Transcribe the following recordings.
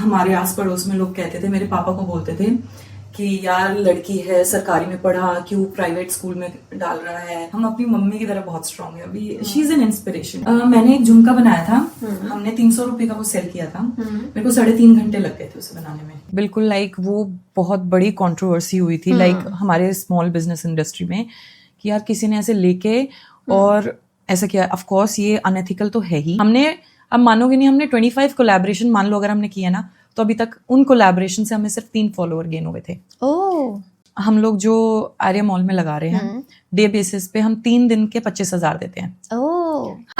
हमारे आस पड़ोस में लोग कहते थे, मेरे पापा को बोलते थे कि यार लड़की है, सरकारी में पढ़ा, क्यों प्राइवेट स्कूल में डाल रहा है। हम अपनी मम्मी की तरह बहुत स्ट्रांग है अभी। She is an inspiration. मैंने एक झुमका बनाया था, हमने 300 रुपए का वो सेल किया था। मेरे को 3.5 घंटे लग गए थे उसे बनाने में। बिल्कुल लाइक वो बहुत बड़ी कंट्रोवर्सी हुई थी लाइक हमारे स्मॉल बिजनेस इंडस्ट्री में कि यार किसी ने ऐसे लेके और ऐसा किया। ऑफ कोर्स ये अनएथिकल तो है ही। हमने, अब मानोगे नहीं, हमने 25 कोलैबोरेशन मान लो अगर हमने किया ना, तो अभी तक उन कोलैबोरेशन से हमें सिर्फ 3 फॉलोअर गेन हुए थे। हम लोग जो आर्या मॉल में लगा रहे हैं डे बेसिस पे, हम 3 दिन के 25,000 देते हैं।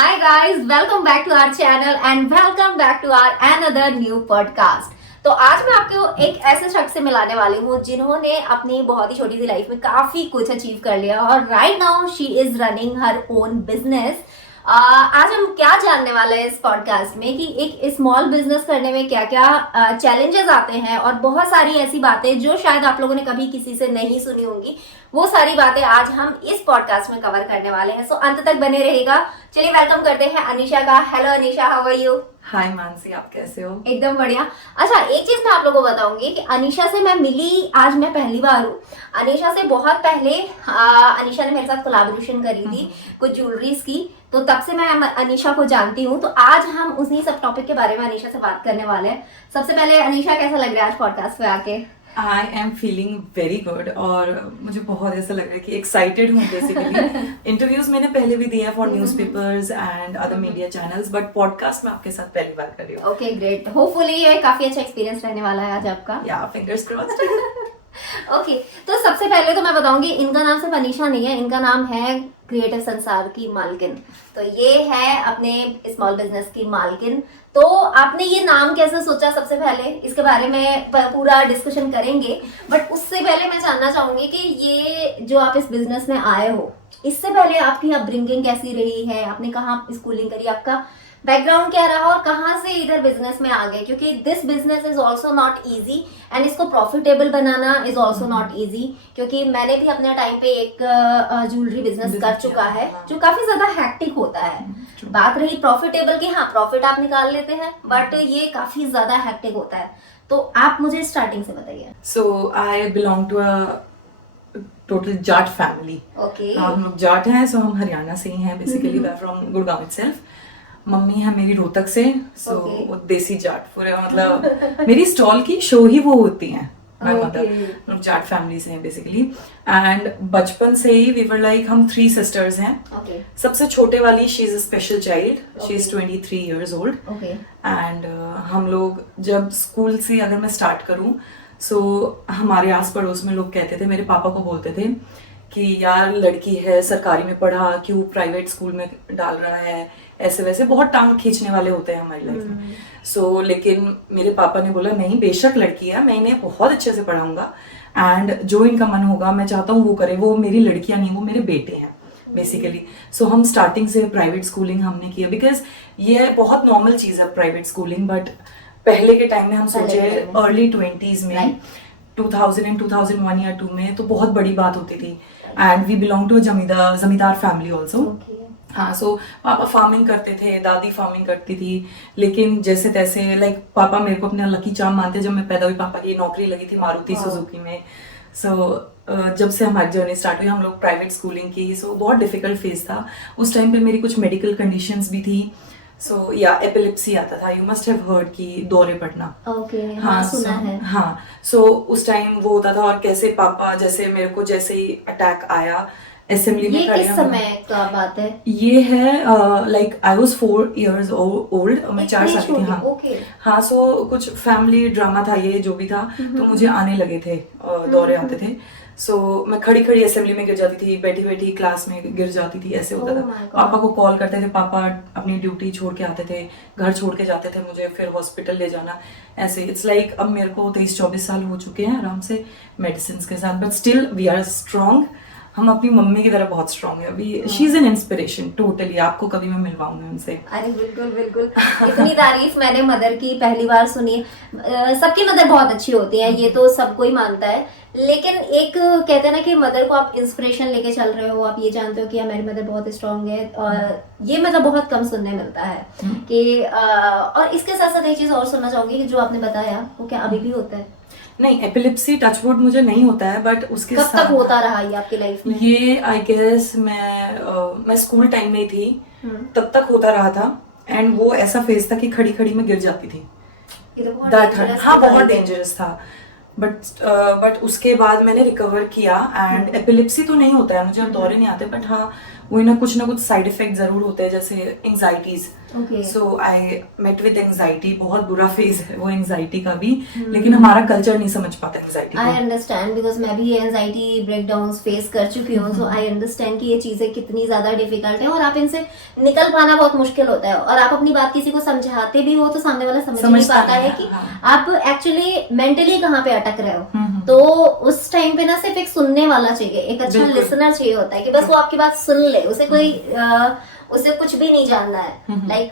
Hi guys, welcome back to our channel and welcome back to our another new podcast. तो आज मैं आपको एक ऐसे शख्स से मिलाने वाली हूँ जिन्होंने अपनी बहुत ही छोटी सी लाइफ में काफी कुछ अचीव कर लिया और right now she is running her own business. आज हम क्या जानने वाले हैं इस पॉडकास्ट में कि एक स्मॉल बिजनेस करने में क्या क्या चैलेंजेस आते हैं और बहुत सारी ऐसी बातें जो शायद आप लोगों ने कभी किसी से नहीं सुनी होंगी, वो सारी बातें आज हम इस पॉडकास्ट में कवर करने वाले हैं। सो अंत तक बने रहेगा। चलिए वेलकम करते हैं अनीशा का। Hello Anisha, how are you? Hi Mansi, आप कैसे हो? एकदम बढ़िया। अच्छा, एक चीज मैं आप लोगों को बताऊंगी कि अनीशा से मैं मिली आज मैं पहली बार हूँ। अनीशा से बहुत पहले अनीशा ने मेरे साथ कोलैबोरेशन करी थी कुछ ज्वेलरीज की, तो तब से मैं अनीशा को जानती हूँ। तो आज हम उसी सब टॉपिक के बारे में अनीशा से बात करने वाले हैं। सबसे पहले अनीशा, कैसा लग रहा है आज पॉडकास्ट पे आके? I am feeling very good और मुझे बहुत ऐसा लग रहा है कि एक्साइटेड हूँ बेसिकली। इंटरव्यूज मैंने पहले भी दिए हैं for newspapers and other media channels, but podcast में आपके साथ पहली बार कर रही हूँ। ओके ग्रेट, होपफुली ये काफी अच्छा एक्सपीरियंस रहने वाला है आज आपका। या फिंगर्स क्रॉस्ड। ओके, तो सबसे पहले तो मैं बताऊंगी इनका नाम सिर्फ अनीशा नहीं है, इनका नाम है क्रिएटिव संसार की मालकिन। तो ये है अपने स्मॉल बिजनेस की मालकिन। तो आपने ये नाम कैसे सोचा? सबसे पहले इसके बारे में पूरा डिस्कशन करेंगे, बट उससे पहले मैं जानना चाहूंगी कि ये जो आप इस बिजनेस में आए हो, इससे पहले आपकी अपब्रिंगिंग कैसी रही है? आपने कहाँ स्कूलिंग करी? आपका बैकग्राउंड क्या रहा और कहाँ से इधर बिजनेस में आ गए? क्योंकि this business is also not easy and इसको प्रॉफिटेबल बनाना इज ऑल्सो नॉट इजी। क्योंकि मैंने भी अपने टाइम पे एक ज्वेलरी बिजनेस कर चुका है जो काफी ज्यादा हैक्टिक होता है। बात रही प्रॉफिटेबल की, हाँ प्रॉफिट आप निकाल लेते हैं, बट ये काफी ज्यादा हैक्टिक होता है। तो आप मुझे स्टार्टिंग से बताइए। So I belong to a total Jat family. Okay, हम लोग जाट हैं, सो हम हरियाणा से ही हैं basically, we are from Gurgaon itself. Mummy है मेरी रोहतक से, सो वो देसी जाट पूरे, मतलब मेरी स्टॉल की शो ही वो होती हैं। मतलब जाट फैमिली से हैं बेसिकली। एंड बचपन से ही वी वर लाइक, हम 3 सिस्टर्स हैं। सबसे छोटे वाली she is a special child, she is 23 years old। And हम लोग जब स्कूल से अगर मैं स्टार्ट करूं, सो हमारे आस पड़ोस में लोग कहते थे, मेरे पापा को बोलते थे कि यार लड़की है, सरकारी में पढ़ा, क्यों प्राइवेट स्कूल में डाल रहा है, ऐसे वैसे बहुत टांग खींचने वाले होते हैं हमारी लाइफ में। सो लेकिन मेरे पापा ने बोला नहीं, बेशक लड़की है, मैं इन्हें बहुत अच्छे से पढ़ाऊंगा एंड जो इनका मन होगा मैं चाहता हूँ वो करे। वो मेरी लड़कियां नहीं, वो मेरे बेटे हैं बेसिकली। सो हम स्टार्टिंग से प्राइवेट स्कूलिंग हमने किया, बिकॉज ये बहुत नॉर्मल चीज है प्राइवेट स्कूलिंग। बट पहले के टाइम में हम सोचे अर्ली 20s में 2000 and 2001 या 2 में तो बहुत बड़ी बात होती थी। And we belong to a zamindar family also. हाँ, सो पापा फार्मिंग करते थे, दादी फार्मिंग करती थी, लेकिन जैसे तैसे लाइक पापा मेरे को अपना लकी चार्म मानते। जब मैं पैदा हुई पापा की नौकरी लगी थी मारुति सुजुकी में। सो जब से हमारी जर्नी स्टार्ट हुई हम लोग प्राइवेट स्कूलिंग की। सो बहुत डिफिकल्ट फेज था उस टाइम पे, मेरी कुछ मेडिकल कंडीशंस भी थी। सो या एपिलेप्सी आता था, यू मस्ट हैव हर्ड कि दौरे पड़ना। हाँ, सुना है। हाँ, सो उस टाइम वो होता था। और कैसे पापा, जैसे मेरे को जैसे ही अटैक आया असेंबली में, ये किस समय का बात है? ये है like I was 4 years old, मैं 4 साल की थी। हाँ, सो कुछ फैमिली ड्रामा था ये जो भी था, तो मुझे आने लगे थे, दौरे आते थे। सो मैं खड़ी खड़ी असेंबली में गिर जाती थी, बैठी बैठी क्लास में गिर जाती थी, ऐसे होता था। पापा को कॉल करते थे, पापा अपनी ड्यूटी छोड़ के आते थे, घर छोड़ के जाते थे मुझे, फिर हॉस्पिटल ले जाना, ऐसे। इट्स लाइक अब मेरे को 23-24 साल हो चुके हैं आराम से मेडिसिन के साथ, but still we are strong. हम अपनी मम्मी की तरह बहुत स्ट्रांग है अभी। She is an inspiration totally. आपको कभी मैं मिलवाऊंगी उनसे। अरे बिल्कुल बिल्कुल, इतनी तारीफ मैंने मदर की पहली बार सुनी। सबकी मदर बहुत अच्छी होती है, ये तो सब कोई मानता है, लेकिन एक कहते हैं ना कि मदर को आप इंस्पिरेशन लेके चल रहे हो, आप ये जानते हो कि हमारी मदर बहुत स्ट्रांग है, और ये मतलब बहुत कम सुनने मिलता है कि और इसके साथ साथ एक चीज और सुनना चाहूंगी कि जो आपने बताया वो क्या अभी भी होता है? नहीं, एपिलिप्सी टचवुड मुझे नहीं होता है, बट उसके कब साथ तक होता रहा ये आपकी लाइफ में? ये आई गेस मैं स्कूल टाइम में ही थी तब तक होता रहा था। एंड वो ऐसा फेज था कि खड़ी खड़ी में गिर जाती थी। ये तो बहुत That dangerous हाँ, है। बहुत डेंजरस था। बट उसके बाद मैंने रिकवर किया। एंड एपिलिप्सी तो नहीं होता है मुझे, अब दौरे नहीं आते, बट हाँ वही ना कुछ साइड इफेक्ट जरूर होते हैं, जैसे anxieties. So I met with anxiety. बहुत बुरा फेज है वो एंजाइटी का भी, लेकिन हमारा कल्चर नहीं समझ पाता एंजाइटी आई अंडरस्टैंड, बिकॉज मैं भी एंजाइटी ब्रेकडाउन्स फेस कर चुकी हूँ, सो आई अंडरस्टैंड कि ये चीजें कितनी ज्यादा डिफिकल्ट है और आप इनसे निकल पाना बहुत मुश्किल होता है। और आप अपनी बात किसी को समझाते भी हो तो सामने वाला समझ नहीं पाता है कि आप एक्चुअली मेंटली कहाँ पे अटक रहे हो। तो उस टाइम पे ना सिर्फ एक सुनने वाला चाहिए, एक अच्छा लिसनर चाहिए होता है कि बस वो आपकी बात सुन ले, उसे कोई उसे कुछ भी नहीं जानना है। लाइक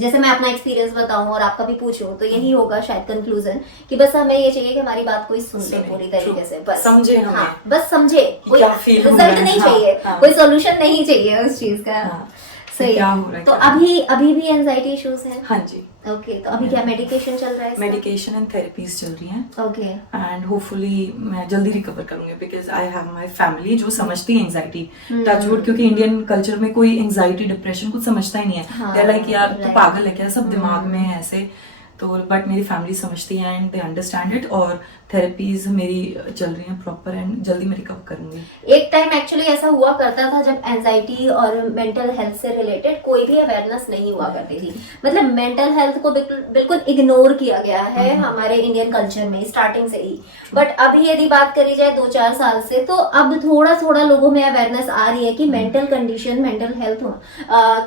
जैसे मैं अपना एक्सपीरियंस बताऊं और आपका भी पूछूं तो यही होगा शायद कंक्लूजन कि बस हमें ये चाहिए कि हमारी बात कोई सुन ले पूरी तरीके से, बस समझे हमें। हाँ, बस समझे, कोई रिजल्ट नहीं हाँ, चाहिए, हाँ, कोई सॉल्यूशन नहीं चाहिए उस चीज का। हाँ, सही क्या हो रहा है, तो क्या अभी भी एंजाइटी इश्यूज हैं? हाँ जी। ओके, तो अभी क्या मेडिकेशन चल रहा है? मेडिकेशन एंड थेरेपीज चल रही हैं। ओके, एंड होपफुली मैं जल्दी रिकवर करूंगी, because I have my family जो समझती है एंजाइटी। टचवुड, क्योंकि इंडियन कल्चर में कोई एंजाइटी डिप्रेशन कुछ समझता ही नहीं है। दे लाइक यार तो पागल है क्या, सब दिमाग में है ऐसे। तो बट मेरी फैमिली समझती है एंड दे अंडरस्टैंड इट। और थेरेपीज मेरी चल रही हैं प्रॉपर एंड जल्दी मैं रिकवर करूंगी। एक टाइम एक्चुअली ऐसा हुआ करता था जब एंजाइटी और मेंटल हेल्थ से रिलेटेड कोई भी अवेयरनेस नहीं हुआ करती थी। मतलब मेंटल हेल्थ को बिल्कुल इग्नोर किया गया है हमारे इंडियन कल्चर में स्टार्टिंग से ही। बट अभी यदि बात करी जाए 2-4 साल से, तो अब थोड़ा लोगों में अवेयरनेस आ रही है कि मेंटल कंडीशन, मेंटल हेल्थ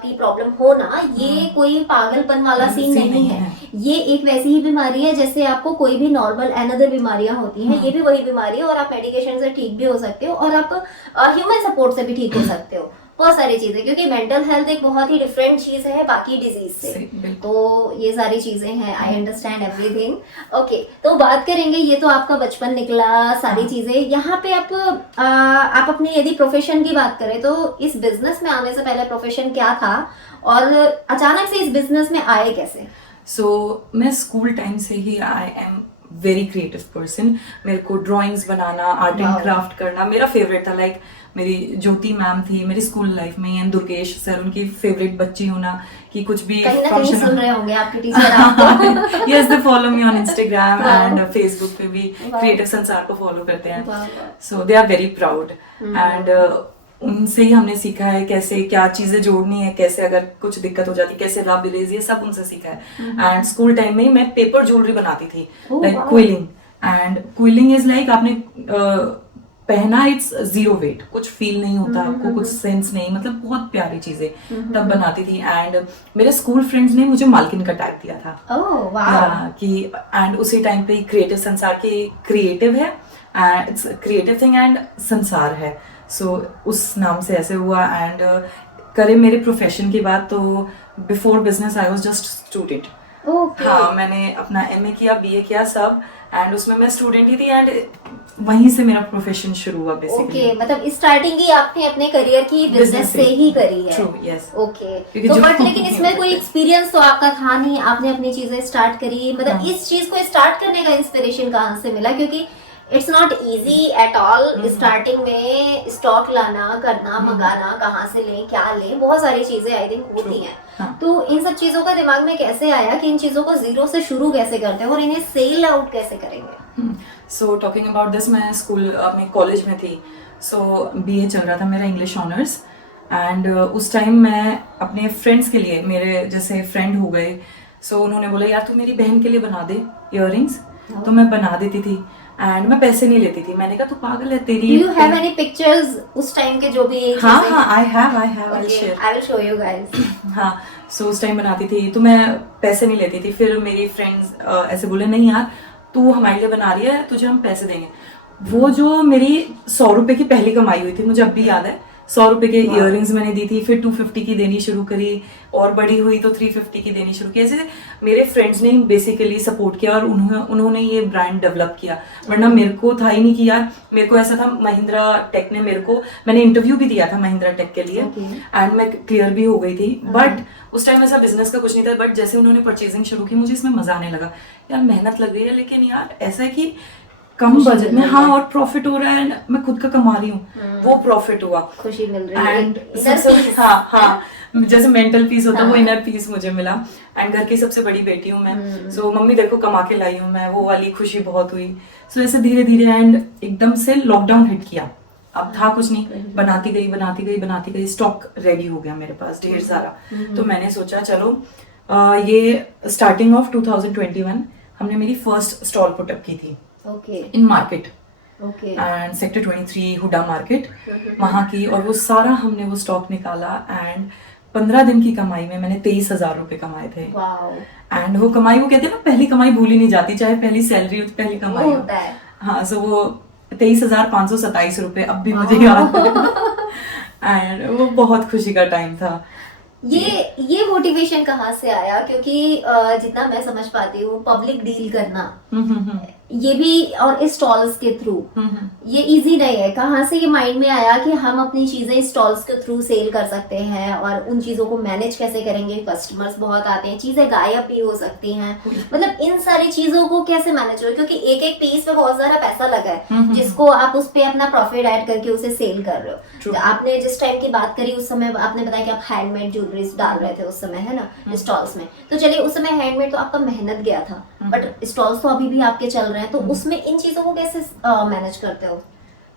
की प्रॉब्लम होना ये कोई पागलपन वाला सीन नहीं है। ये एक वैसी ही बीमारी है जैसे आपको कोई भी नॉर्मल अनदर बीमारियां होती हैं, ये भी वही बीमारी है। और आप मेडिकेशन से ठीक भी हो सकते हो और आप ह्यूमन सपोर्ट से भी ठीक हो सकते हो, बहुत सारी चीजें, क्योंकि मेंटल हेल्थ एक बहुत ही डिफरेंट चीज है बाकी डिजीज से। तो ये सारी चीजें हैं, आई अंडरस्टैंड एवरीथिंग। ओके, तो बात करेंगे, ये तो आपका बचपन निकला, सारी चीजें। यहाँ पे आप अपने यदि प्रोफेशन की बात करें तो इस बिजनेस में आने से पहले प्रोफेशन क्या था और अचानक से इस बिजनेस में आए कैसे? मैं स्कूल टाइम से ही I am very creative person. मेरे को ड्राइंग्स बनाना, आर्ट एंड क्राफ्ट करना मेरा फेवरेट था। लाइक मेरी ज्योति मैम थी मेरी स्कूल लाइफ में, एंड दुर्गेश सर, उनकी फेवरेट बच्ची होना कि कुछ भी कहीं ना कहीं सुन रहे होंगे आपके टीचर आपको। Yes, they follow me on Instagram and Facebook पे भी क्रिएटिव संसार को फॉलो करते हैं। So they are very proud. And उनसे ही हमने सीखा है कैसे क्या चीजें जोड़नी है, कैसे अगर कुछ दिक्कत हो जाती कैसे रब इरेज, ये सब उनसे सीखा है। एंड स्कूल टाइम में मैं पेपर ज्वेलरी बनाती थी, like quilling. And quilling is like आपने पहना, इट्स जीरो वेट, कुछ फील नहीं होता आपको, कुछ सेंस नहीं, मतलब बहुत प्यारी चीजें तब बनाती थी। एंड मेरे स्कूल फ्रेंड्स ने मुझे मालकिन का टैग दिया था। कि एंड उसी टाइम पे क्रिएटिव संसार की क्रिएटिव है, इट्स क्रिएटिव थिंग एंड संसार है। सो उस नाम से ऐसे हुआ। एंड करें मेरे प्रोफेशन की बात, तो before business I was just student. हाँ, मैंने अपना MA किया, BA किया सब, एंड उसमें मैं स्टूडेंट ही थी। एंड वहीं से मेरा प्रोफेशन शुरू हुआ बेसिकली। ओके, मतलब स्टार्टिंग ही आपने अपने करियर की बिजनेस से ही करी है। True, yes. ओके, तो बट लेकिन इसमें कोई एक्सपीरियंस तो आपका था नहीं, आपने अपनी चीजें स्टार्ट करी। मतलब इस चीज को स्टार्ट करने का इंस्पिरेशन कहाँ से मिला? क्योंकि it's not easy at all starting में स्टॉक लाना, करना, मंगाना, कहाँ से लें, क्या लें, बहुत सारी चीजें आई थिंक होती हैं। तो इन सब चीजों का दिमाग में कैसे आया कि इन चीजों को जीरो से शुरू कैसे करते हैं और इन्हें सेल आउट कैसे करेंगे? सो टॉकिंग अबाउट दिस, मैं स्कूल अपने कॉलेज में थी। सो BA चल रहा था मेरा, इंग्लिश ऑनर्स। एंड उस टाइम मैं अपने फ्रेंड्स के लिए, मेरे जैसे फ्रेंड हो गए, सो उन्होंने बोला यार तू मेरी बहन के लिए बना दे इयररिंग्स। तो मैं बना देती थी एंड मैं पैसे नहीं लेती थी। मैंने कहा तू पागल है तेरी। Do you have any pictures उस टाइम के जो भी? हाँ, I have, I'll share. I will show you guys. हाँ, सो उस टाइम बनाती थी तो मैं पैसे नहीं लेती थी। फिर मेरी फ्रेंड्स ऐसे बोले नहीं यार तू हमारे लिए बना रही है, तुझे हम पैसे देंगे। वो जो मेरी 100 रुपए की पहली कमाई हुई थी, मुझे अब भी याद है, 100 रुपए के इयररिंग्स मैंने दी थी, फिर 250 की देनी शुरू करी, और बड़ी हुई तो 350 की देनी शुरू की। ऐसे मेरे फ्रेंड्स ने बेसिकली सपोर्ट किया और उन्होंने ये ब्रांड डेवलप किया, वरना मेरे को था ही नहीं कि यार, मेरे को ऐसा था, महिंद्रा टेक ने मैंने इंटरव्यू भी दिया था महिंद्रा टेक के लिए, एंड मैं क्लियर भी हो गई थी, बट उस टाइम ऐसा बिजनेस का कुछ नहीं था। बट जैसे उन्होंने परचेजिंग शुरू की, मुझे इसमें मजा आने लगा, यार मेहनत लग रही है, लेकिन यार ऐसा है कि कम बजट में, हाँ, और प्रॉफिट हो रहा है, मैं खुद का कमा रही हूँ, वो प्रॉफिट हुआ, खुशी मिल रही है, एंड हाँ, जैसे मेंटल पीस होता है, वो इनर पीस मुझे मिला। एंड घर की सबसे बड़ी बेटी हूँ मैं, सो मम्मी देखो कमा के लाई हूँ मैं, वो वाली खुशी बहुत हुई। सो ऐसे धीरे धीरे, एंड एकदम से लॉकडाउन हिट किया, अब था कुछ नहीं, बनाती गई, स्टॉक रेडी हो गया मेरे पास ढेर सारा। तो मैंने सोचा चलो, ये स्टार्टिंग ऑफ 2021 हमने मेरी फर्स्ट स्टॉल पुटअप की थी in market, and sector 23 HUDA market, वहां की, और वो सारा हमने वो स्टॉक निकाला, एंड 15 दिन की कमाई में मैंने 23,000 रुपए कमाए थे। एंड वो कमाई, वो कहते हैं ना, पहली कमाई भूली नहीं जाती, चाहे पहली सैलरी हो, पहली कमाई हो। हाँ, सो वो 23,527 रुपए अब भी मुझे याद है। एंड वो बहुत खुशी का टाइम था। ये मोटिवेशन कहाँ से आया? क्योंकि जितना मैं समझ पाती हूँ, पब्लिक डील करना ये भी, और स्टॉल्स के थ्रू ये इजी नहीं है। कहाँ से ये माइंड में आया कि हम अपनी चीजें स्टॉल्स के थ्रू सेल कर सकते हैं, और उन चीजों को मैनेज कैसे करेंगे? कस्टमर्स बहुत आते हैं, चीजें गायब भी हो सकती हैं, मतलब इन सारी चीजों को कैसे मैनेज करोगे? क्योंकि एक एक पीस पे बहुत सारा पैसा लगा है, जिसको आप उस पे अपना प्रॉफिट ऐड करके उसे सेल कर रहे हो। आपने जिस टाइम की बात करी, उस समय आपने बताया कि आप हैंडमेड ज्वेलरीज डाल रहे थे उस समय, है ना, स्टॉल्स में। तो चलिए, उस समय हैंडमेड तो आपका मेहनत गया था, बट स्टॉल्स तो अभी भी आपके चल रहे हैं, तो उसमें इन चीजों को कैसे मैनेज करते हो?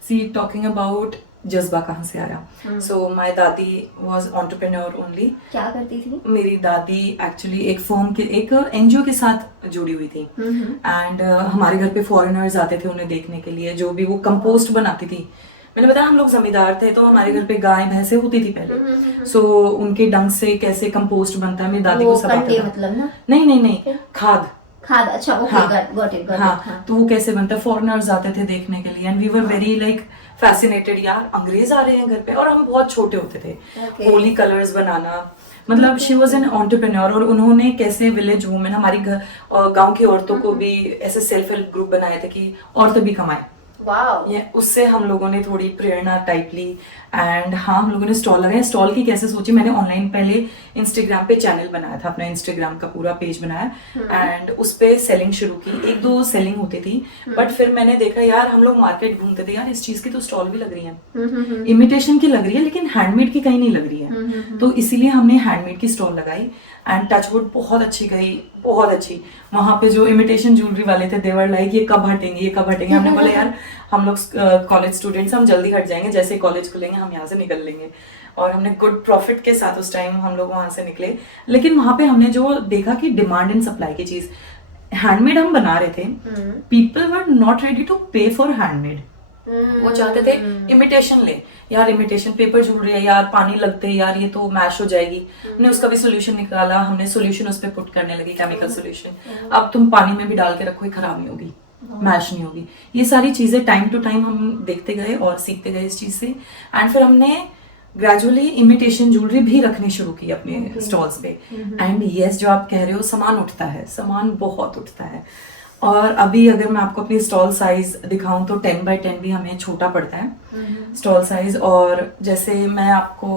सी, टॉकिंग अबाउट जज्बा कहाँ से आया, सो माय दादी वाज एंटरप्रेन्योर ओनली। क्या करती थी? मेरी दादी एक्चुअली एक फर्म के, एक एनजीओ के साथ जुड़ी हुई थी, एंड हमारे घर पे फॉरेनर्स आते थे उन्हें देखने के लिए, जो भी वो कंपोस्ट बनाती थी। मैंने बताया हम लोग जमींदार थे, तो हमारे घर पे गाय भैंसे होती थी पहले, सो उनके डंग से कैसे कंपोस्ट बनता है, मेरी दादी को सब आता था। मतलब ना? नहीं, खाद। अच्छा, ओके, गॉट इट। हाँ, तो वो कैसे बनता है, फॉरेनर्स आते थे देखने के लिए, and we were very like fascinated, यार अंग्रेज आ रहे हैं घर पे, और हम बहुत छोटे होते थे। होली कलर्स बनाना, मतलब शी वॉज एन एंटरप्रेन्योर, और उन्होंने कैसे विलेज वुमेन, हमारी गांव की औरतों को भी ऐसे सेल्फ हेल्प ग्रुप बनाए थे कि औरतें भी कमाए। ये उससे हम लोगों ने थोड़ी प्रेरणा टाइप ली, एंड हाँ, हम लोगों ने स्टॉल लगाया। स्टॉल की कैसे सोची, मैंने ऑनलाइन पहले इंस्टाग्राम पे चैनल बनाया था, अपना इंस्टाग्राम का पूरा पेज बनाया, एंड उस पे सेलिंग शुरू की। 1-2 सेलिंग होती थी, बट फिर मैंने देखा यार, हम लोग मार्केट घूमते थे, यार इस चीज की तो स्टॉल भी लग रही है, इमिटेशन की लग रही है, लेकिन हैंडमेड की कहीं नहीं लग रही है। तो इसीलिए हमने हैंडमेड की स्टॉल लगाई, एंड टचवुड बहुत अच्छी गई, बहुत अच्छी। वहां पे जो इमिटेशन ज्वेलरी वाले थे, देवर लाइक ये कब हटेंगे। हमने बोला यार, हम लोग कॉलेज स्टूडेंट्स, हम जल्दी हट जाएंगे, जैसे कॉलेज खुलेंगे हम यहाँ से निकल लेंगे। और हमने गुड प्रॉफिट के साथ उस टाइम हम लोग वहां से निकले। लेकिन वहां पे हमने जो देखा कि डिमांड एंड सप्लाई की चीज, हैंडमेड हम बना रहे थे, people were not ready to pay for handmade. वो चाहते थे इमिटेशन ले, यार इमिटेशन पेपर जुड़ रही है, यार पानी लगते है, यार ये तो मैश हो जाएगी। हमने उसका भी सोल्यूशन निकाला, हमने सोल्यूशन उस पर पुट करने लगे, केमिकल सोल्यूशन। अब तुम पानी में भी डाल के रखो, खराब नहीं होगी, मैश नहीं होगी। ये सारी चीजें टाइम टू टाइम हम देखते गए और सीखते गए इस चीज से, एंड फिर हमने ग्रेजुअली इमिटेशन ज्वेलरी भी रखनी शुरू की अपने स्टॉल्स पे। एंड यस, जो आप कह रहे हो, सामान उठता है, सामान बहुत उठता है। और अभी अगर मैं आपको अपनी स्टॉल साइज दिखाऊं तो 10x10 भी हमें छोटा पड़ता है स्टॉल साइज। और जैसे मैं आपको,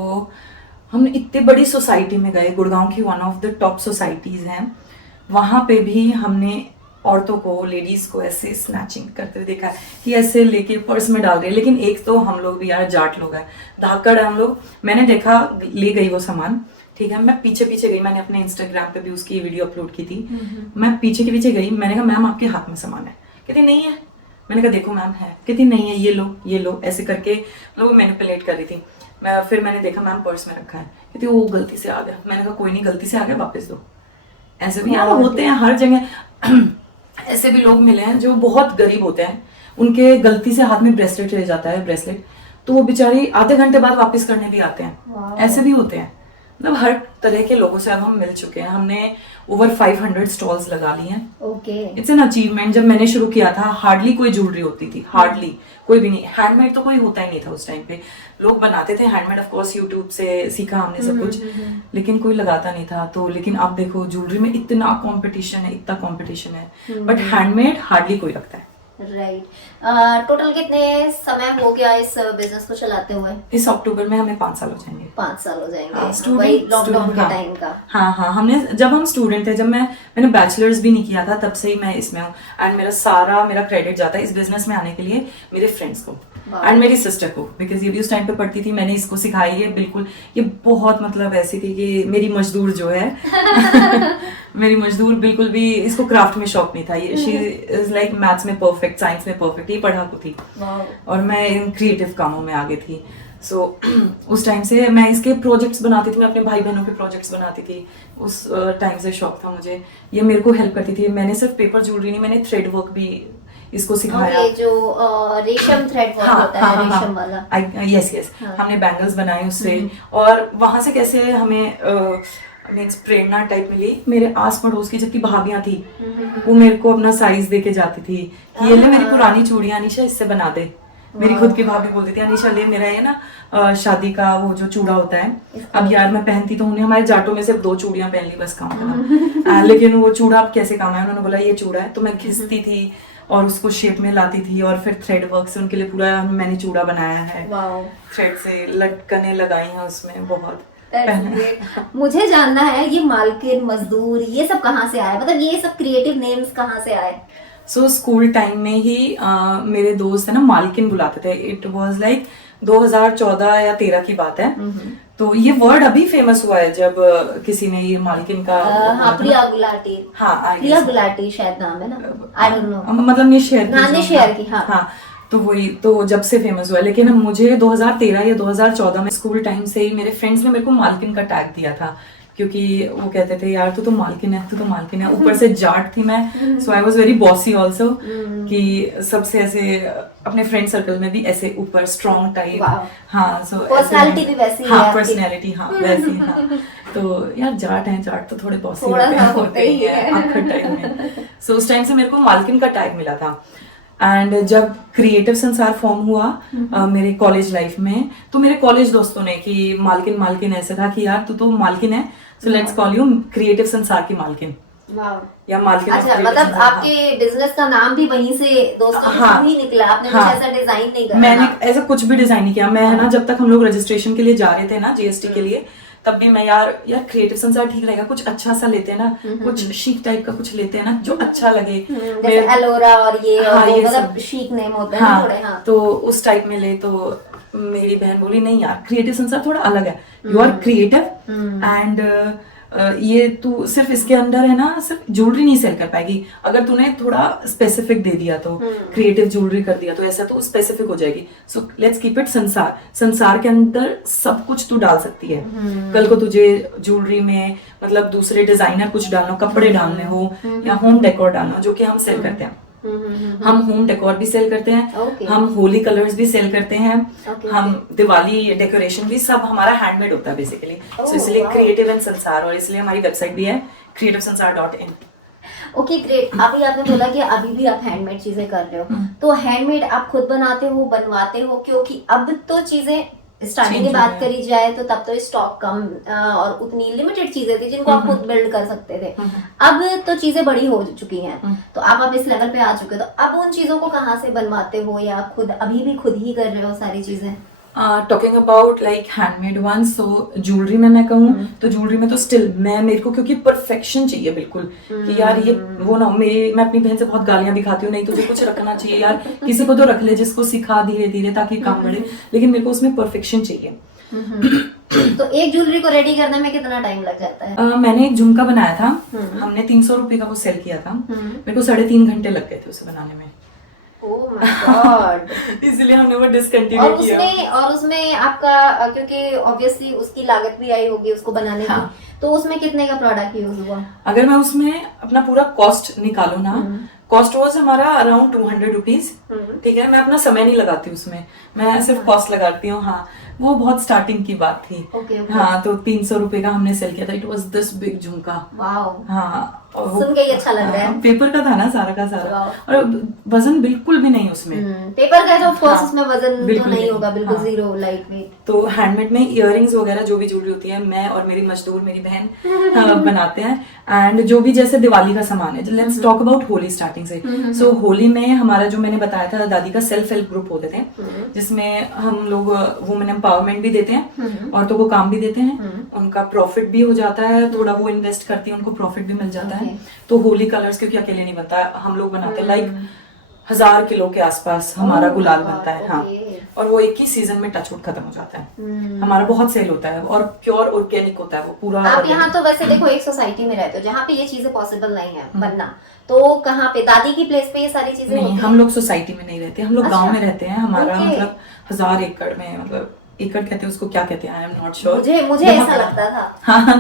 हम इतनी बड़ी सोसाइटी में गए, गुड़गांव की one of the top societies हैं, वहां पे भी हमने औरतों को, लेडीज को ऐसे स्नैचिंग करते हुए देखा कि ऐसे लेके पर्स में डाल रही है। लेकिन एक तो हम लोग भी यार जाट लोग हैं, धाकड़ हम लोग, मैंने देखा, ले गई वो सामान, ठीक है, मैं पीछे पीछे गई, मैंने अपने इंस्टाग्राम पे भी उसकी वीडियो अपलोड की थी। मैं पीछे के पीछे गई, मैंने कहा मैम आपके हाथ में सामान है, कहती नहीं है। मैंने कहा देखो मैम है, कहती नहीं है, ये लो, ऐसे करके लोग मैनिपुलेट कर रही थी। फिर मैंने देखा मैम पर्स में रखा है, कहती वो गलती से आ गया। मैंने कहा कोई नहीं, गलती से आ गया, वापस दो। ऐसे भी यार होते हैं हर जगह। ऐसे भी लोग मिले हैं जो बहुत गरीब होते हैं, उनके गलती से हाथ में ब्रेसलेट रह जाता है, ब्रेसलेट, तो वो बेचारी आधे घंटे बाद वापस करने भी आते हैं। ऐसे भी होते हैं, मतलब हर तरह के लोगों से अब हम मिल चुके हैं। हमने ओवर 500 स्टॉल्स लगा ली हैं। ओके। It's an achievement. जब मैंने शुरू किया था हार्डली कोई ज्वेलरी होती थी, हार्डली कोई भी नहीं। हैंडमेड तो कोई होता ही नहीं था उस टाइम पे। लोग बनाते थे हैंडमेड, ऑफ कोर्स यूट्यूब से सीखा हमने सब कुछ, लेकिन कोई लगाता नहीं था। तो लेकिन अब देखो ज्वेलरी में इतना कंपटीशन है, इतना कंपटीशन है, बट हैंडमेड हार्डली कोई रखता है। राइट। टोटल कितने समय हो गया इस बिजनेस को चलाते हुए? इस अक्टूबर में हमें 5 साल हो जाएंगे। 5 साल हो जाएंगे। हाँ, वही लॉकडाउन student, के हाँ, टाइम का। हाँ, हमने जब हम स्टूडेंट थे, जब मैंने बैचलर्स भी नहीं किया था, तब से ही मैं इसमें हूँ। एंड मेरा क्रेडिट जाता है इस बिजनेस में आने के लिए मेरे फ्रेंड्स को एंड मेरी सिस्टर को, बिकॉज ये भी उस टाइम पे पढ़ती थी। मैंने इसको सिखाई है बिल्कुल। ये बहुत मतलब ऐसी थी कि मेरी मजदूर जो है मेरी मजदूर बिल्कुल भी, इसको क्राफ्ट में शौक नहीं था। ये शी इज लाइक मैथ्स में परफेक्ट, साइंस में परफेक्ट, ये पढ़ाकू थी और मैं इन क्रिएटिव कामों में आगे थी। सो उस टाइम से मैं इसके प्रोजेक्ट्स बनाती थी, मैं अपने भाई बहनों के प्रोजेक्ट्स बनाती थी। उस टाइम से शौक था मुझे। ये मेरे को हेल्प करती थी। मैंने सिर्फ पेपर ज्वेलरी नहीं, मैंने थ्रेड वर्क भी इसको सिखाया। ये जो रेशम थ्रेड वर्क होता है, रेशम वाला। यस हमने बैंगल्स बनाए उससे। और वहां से कैसे हमें मीन्स प्रेरणा टाइप मिली। मेरे आस पड़ोस की जबकि भाभियां थी, वो मेरे को अपना साइज देके जाती थी कि ये ले मेरी पुरानी चूड़ियां अनीशा, इससे बना दे। मेरी खुद की भाभी बोलती थी अनीशा ले मेरा ये ना शादी का वो जो चूड़ा होता है, अब यार मैं पहनती तो उन्हें, हमारे जाटों में सिर्फ 2 चूड़ियां पहन ली बस, काम करना। लेकिन वो चूड़ा अब कैसे काम है, उन्होंने बोला ये चूड़ा है। तो मैं घिसती थी और उसको शेप में लाती थी और फिर थ्रेड वर्क से उनके लिए पूरा मैंने चूड़ा बनाया है। थ्रेड से लटकने लगाई हैं उसमें बहुत। मुझे जानना है ये मालकिन, मजदूर, ये सब कहाँ से आया? मतलब ये सब क्रिएटिव नेम्स कहाँ से आए? सो स्कूल टाइम में ही मेरे दोस्त है ना मालकिन बुलाते थे। इट वाज लाइक 2014 या 13 की बात है। तो ये वर्ड अभी फेमस हुआ है जब किसी ने ये मालकिन का प्रिया गुलाटी। हाँ, प्रिया गुलाटी शायद नाम है ना, आई डोंट नो, मतलब ये शेयर की। हाँ। तो वही तो जब से फेमस हुआ। लेकिन मुझे 2013 या 2014 में स्कूल टाइम से ही मेरे फ्रेंड्स ने मेरे को मालकिन का टैग दिया था, क्योंकि वो कहते थे यार तू तो मालकिन है, तू तो मालकिन है। ऊपर से जाट थी मैं, so I was very bossy also, कि सबसे ऐसे अपने फ्रेंड सर्कल में भी ऐसे ऊपर स्ट्रॉन्ग टाइप। हाँ, सो पर्सनालिटी भी वैसी है। हाँ, पर्सनालिटी हाँ वैसी। हाँ, तो यार जाट है, जाट तो थोड़े बॉसी होते ही है आखिर टाइम में। सो उस टाइम से मेरे को मालकिन का टैग मिला था। एंड जब क्रिएटिव संसार फॉर्म हुआ मेरे कॉलेज लाइफ में, तो मेरे कॉलेज दोस्तों ने कि मालकिन ऐसा था कि यार तू तो मालकिन है, so let's call you creative संसार की मालकिन या मालकिन। अच्छा, मतलब आपके बिजनेस का नाम भी वहीं से दोस्तों से ही निकला? आपने कुछ ऐसा डिजाइन नहीं करा? मैंने ऐसा कुछ भी डिजाइन नहीं किया। मैं है ना, जब तक हम लोग रजिस्ट्रेशन के लिए जा रहे थे ना, जीएसटी के लिए, तब भी मैं यार क्रिएटिव संसार ठीक रहेगा, कुछ अच्छा सा लेते हैं ना, कुछ शीक टाइप का कुछ लेते हैं ना जो अच्छा लगे, जैसे एलोरा और ये मतलब शीक नेम होते हैं थोड़े। हाँ, तो उस टाइप में ले। तो मेरी बहन बोली नहीं यार क्रिएटिव संसार थोड़ा अलग है, यू आर क्रिएटिव एंड ये तू सिर्फ इसके अंदर है ना, सिर्फ ज्वेलरी नहीं सेल कर पाएगी। अगर तूने थोड़ा स्पेसिफिक दे दिया तो, क्रिएटिव ज्वेलरी कर दिया तो ऐसा तो स्पेसिफिक हो जाएगी। सो लेट्स कीप इट संसार के अंदर सब कुछ तू डाल सकती है। कल को तुझे ज्वेलरी में मतलब दूसरे डिजाइनर कुछ डालना, कपड़े डालने हो या होम डेकोर डालना, जो कि हम सेल करते हैं। हम होम डेकोर भी सेल करते हैं, हम होली कलर्स भी सेल करते हैं, हम दिवाली डेकोरेशन भी, सब हमारा हैंडमेड होता है बेसिकली। सो इसलिए क्रिएटिव एंड संसार, और इसलिए हमारी वेबसाइट भी है creativesansar.in। Okay, great. अभी आपने बोला कि अभी भी आप हैंडमेड चीजें कर रहे हो, तो हैंडमेड आप खुद बनाते हो, बनवाते हो? क्योंकि अब तो चीजें स्टार्टिंग की बात करी जाए तो तब तो स्टॉक कम और उतनी लिमिटेड चीजें थी जिनको आप खुद बिल्ड कर सकते थे। अब तो चीजें बड़ी हो चुकी हैं, तो आप इस लेवल पे आ चुके हो, तो अब उन चीजों को कहाँ से बनवाते हो, या खुद अभी भी खुद ही कर रहे हो सारी चीजें? Talking about like handmade one, so jewellery में मैं कहूँ तो ज्वेलरी में तो स्टिल मेरे को क्योंकि परफेक्शन चाहिए बिल्कुल, कि यार ये वो ना मैं अपनी बहन से बहुत गालियां भी खाती हूँ, नहीं तुझे कुछ रखना चाहिए यार, किसी को तो रख ले जिसको सिखा धीरे धीरे ताकि काम बढ़े, लेकिन मेरे को उसमें परफेक्शन चाहिए। तो एक ज्वेलरी को रेडी करने में कितना टाइम लग जाता है? मैंने एक झुमका बनाया था, हमने 300 रुपए का वो सेल किया था, मेरे को 3.5 घंटे लग गए थे उसे बनाने में। Oh my God! इसलिए हमने वो डिसकंटिन्यू किया। और उसमें आपका, क्योंकि ऑब्वियसली उसकी लागत भी आई होगी उसको बनाने की, तो उसमें कितने का प्रोडक्ट यूज हुआ? अगर मैं उसमें अपना पूरा कॉस्ट निकालू ना, कॉस्ट वॉज हमारा अराउंड 200 रुपीज। ठीक है, मैं अपना समय नहीं लगाती उसमें, मैं सिर्फ कॉस्ट लगाती हूँ। हाँ, वो बहुत स्टार्टिंग की बात थी। हाँ, तो 300 रुपए का हमने सेल किया था। इट वॉज दिस बिग झुमका। हाँ, सुन के ही अच्छा लग रहा है। पेपर का था ना सारा का सारा, और वजन बिल्कुल भी नहीं उसमें। पेपर का तो ऑफ कोर्स उसमें वजन बिल्कुल तो नहीं होगा, बिल्कुल हाँ। Zero, light weight. तो हैंडमेड में इयररिंग्स वगैरह जो भी ज्वेलरी होती है, मैं और मेरी मजदूर मेरी बहन बनाते हैं। एंड जो भी जैसे दिवाली का सामान है, let's talk about Holi starting से। सो होली में हमारा जो मैंने बताया था दादी का सेल्फ हेल्प ग्रुप होते थे, जिसमें हम लोग वुमेन एम्पावरमेंट भी देते हैं, औरतों को काम भी देते हैं, उनका प्रॉफिट भी हो जाता है, थोड़ा वो इन्वेस्ट करती है, उनको प्रॉफिट भी मिल जाता है। तो होली कलर्स क्योंकि अकेले नहीं बनता है, हम लोग बनाते हैं लाइक 1000 किलो के आसपास हमारा गुलाल बनता है। हाँ, और वो एक ही सीजन में टचवुड खत्म हो जाता है। हमारा बहुत सेल होता है और प्योर ऑर्गेनिक होता है वो पूरा। आप यहाँ तो वैसे देखो एक सोसाइटी में रहते हो जहाँ पे ये चीजें पॉसिबल नहीं है बनना, तो कहाँ पे दादी की प्लेस पे ये सारी चीजें होती हैं? हम लोग सोसाइटी में नहीं रहते, हम लोग गाँव में रहते हैं। हमारा मतलब 1000 एकड़ में, मतलब एकड़ कहते हैं उसको, क्या कहते हैं आई एम नॉट श्योर, मुझे ऐसा लगता था। हाँ,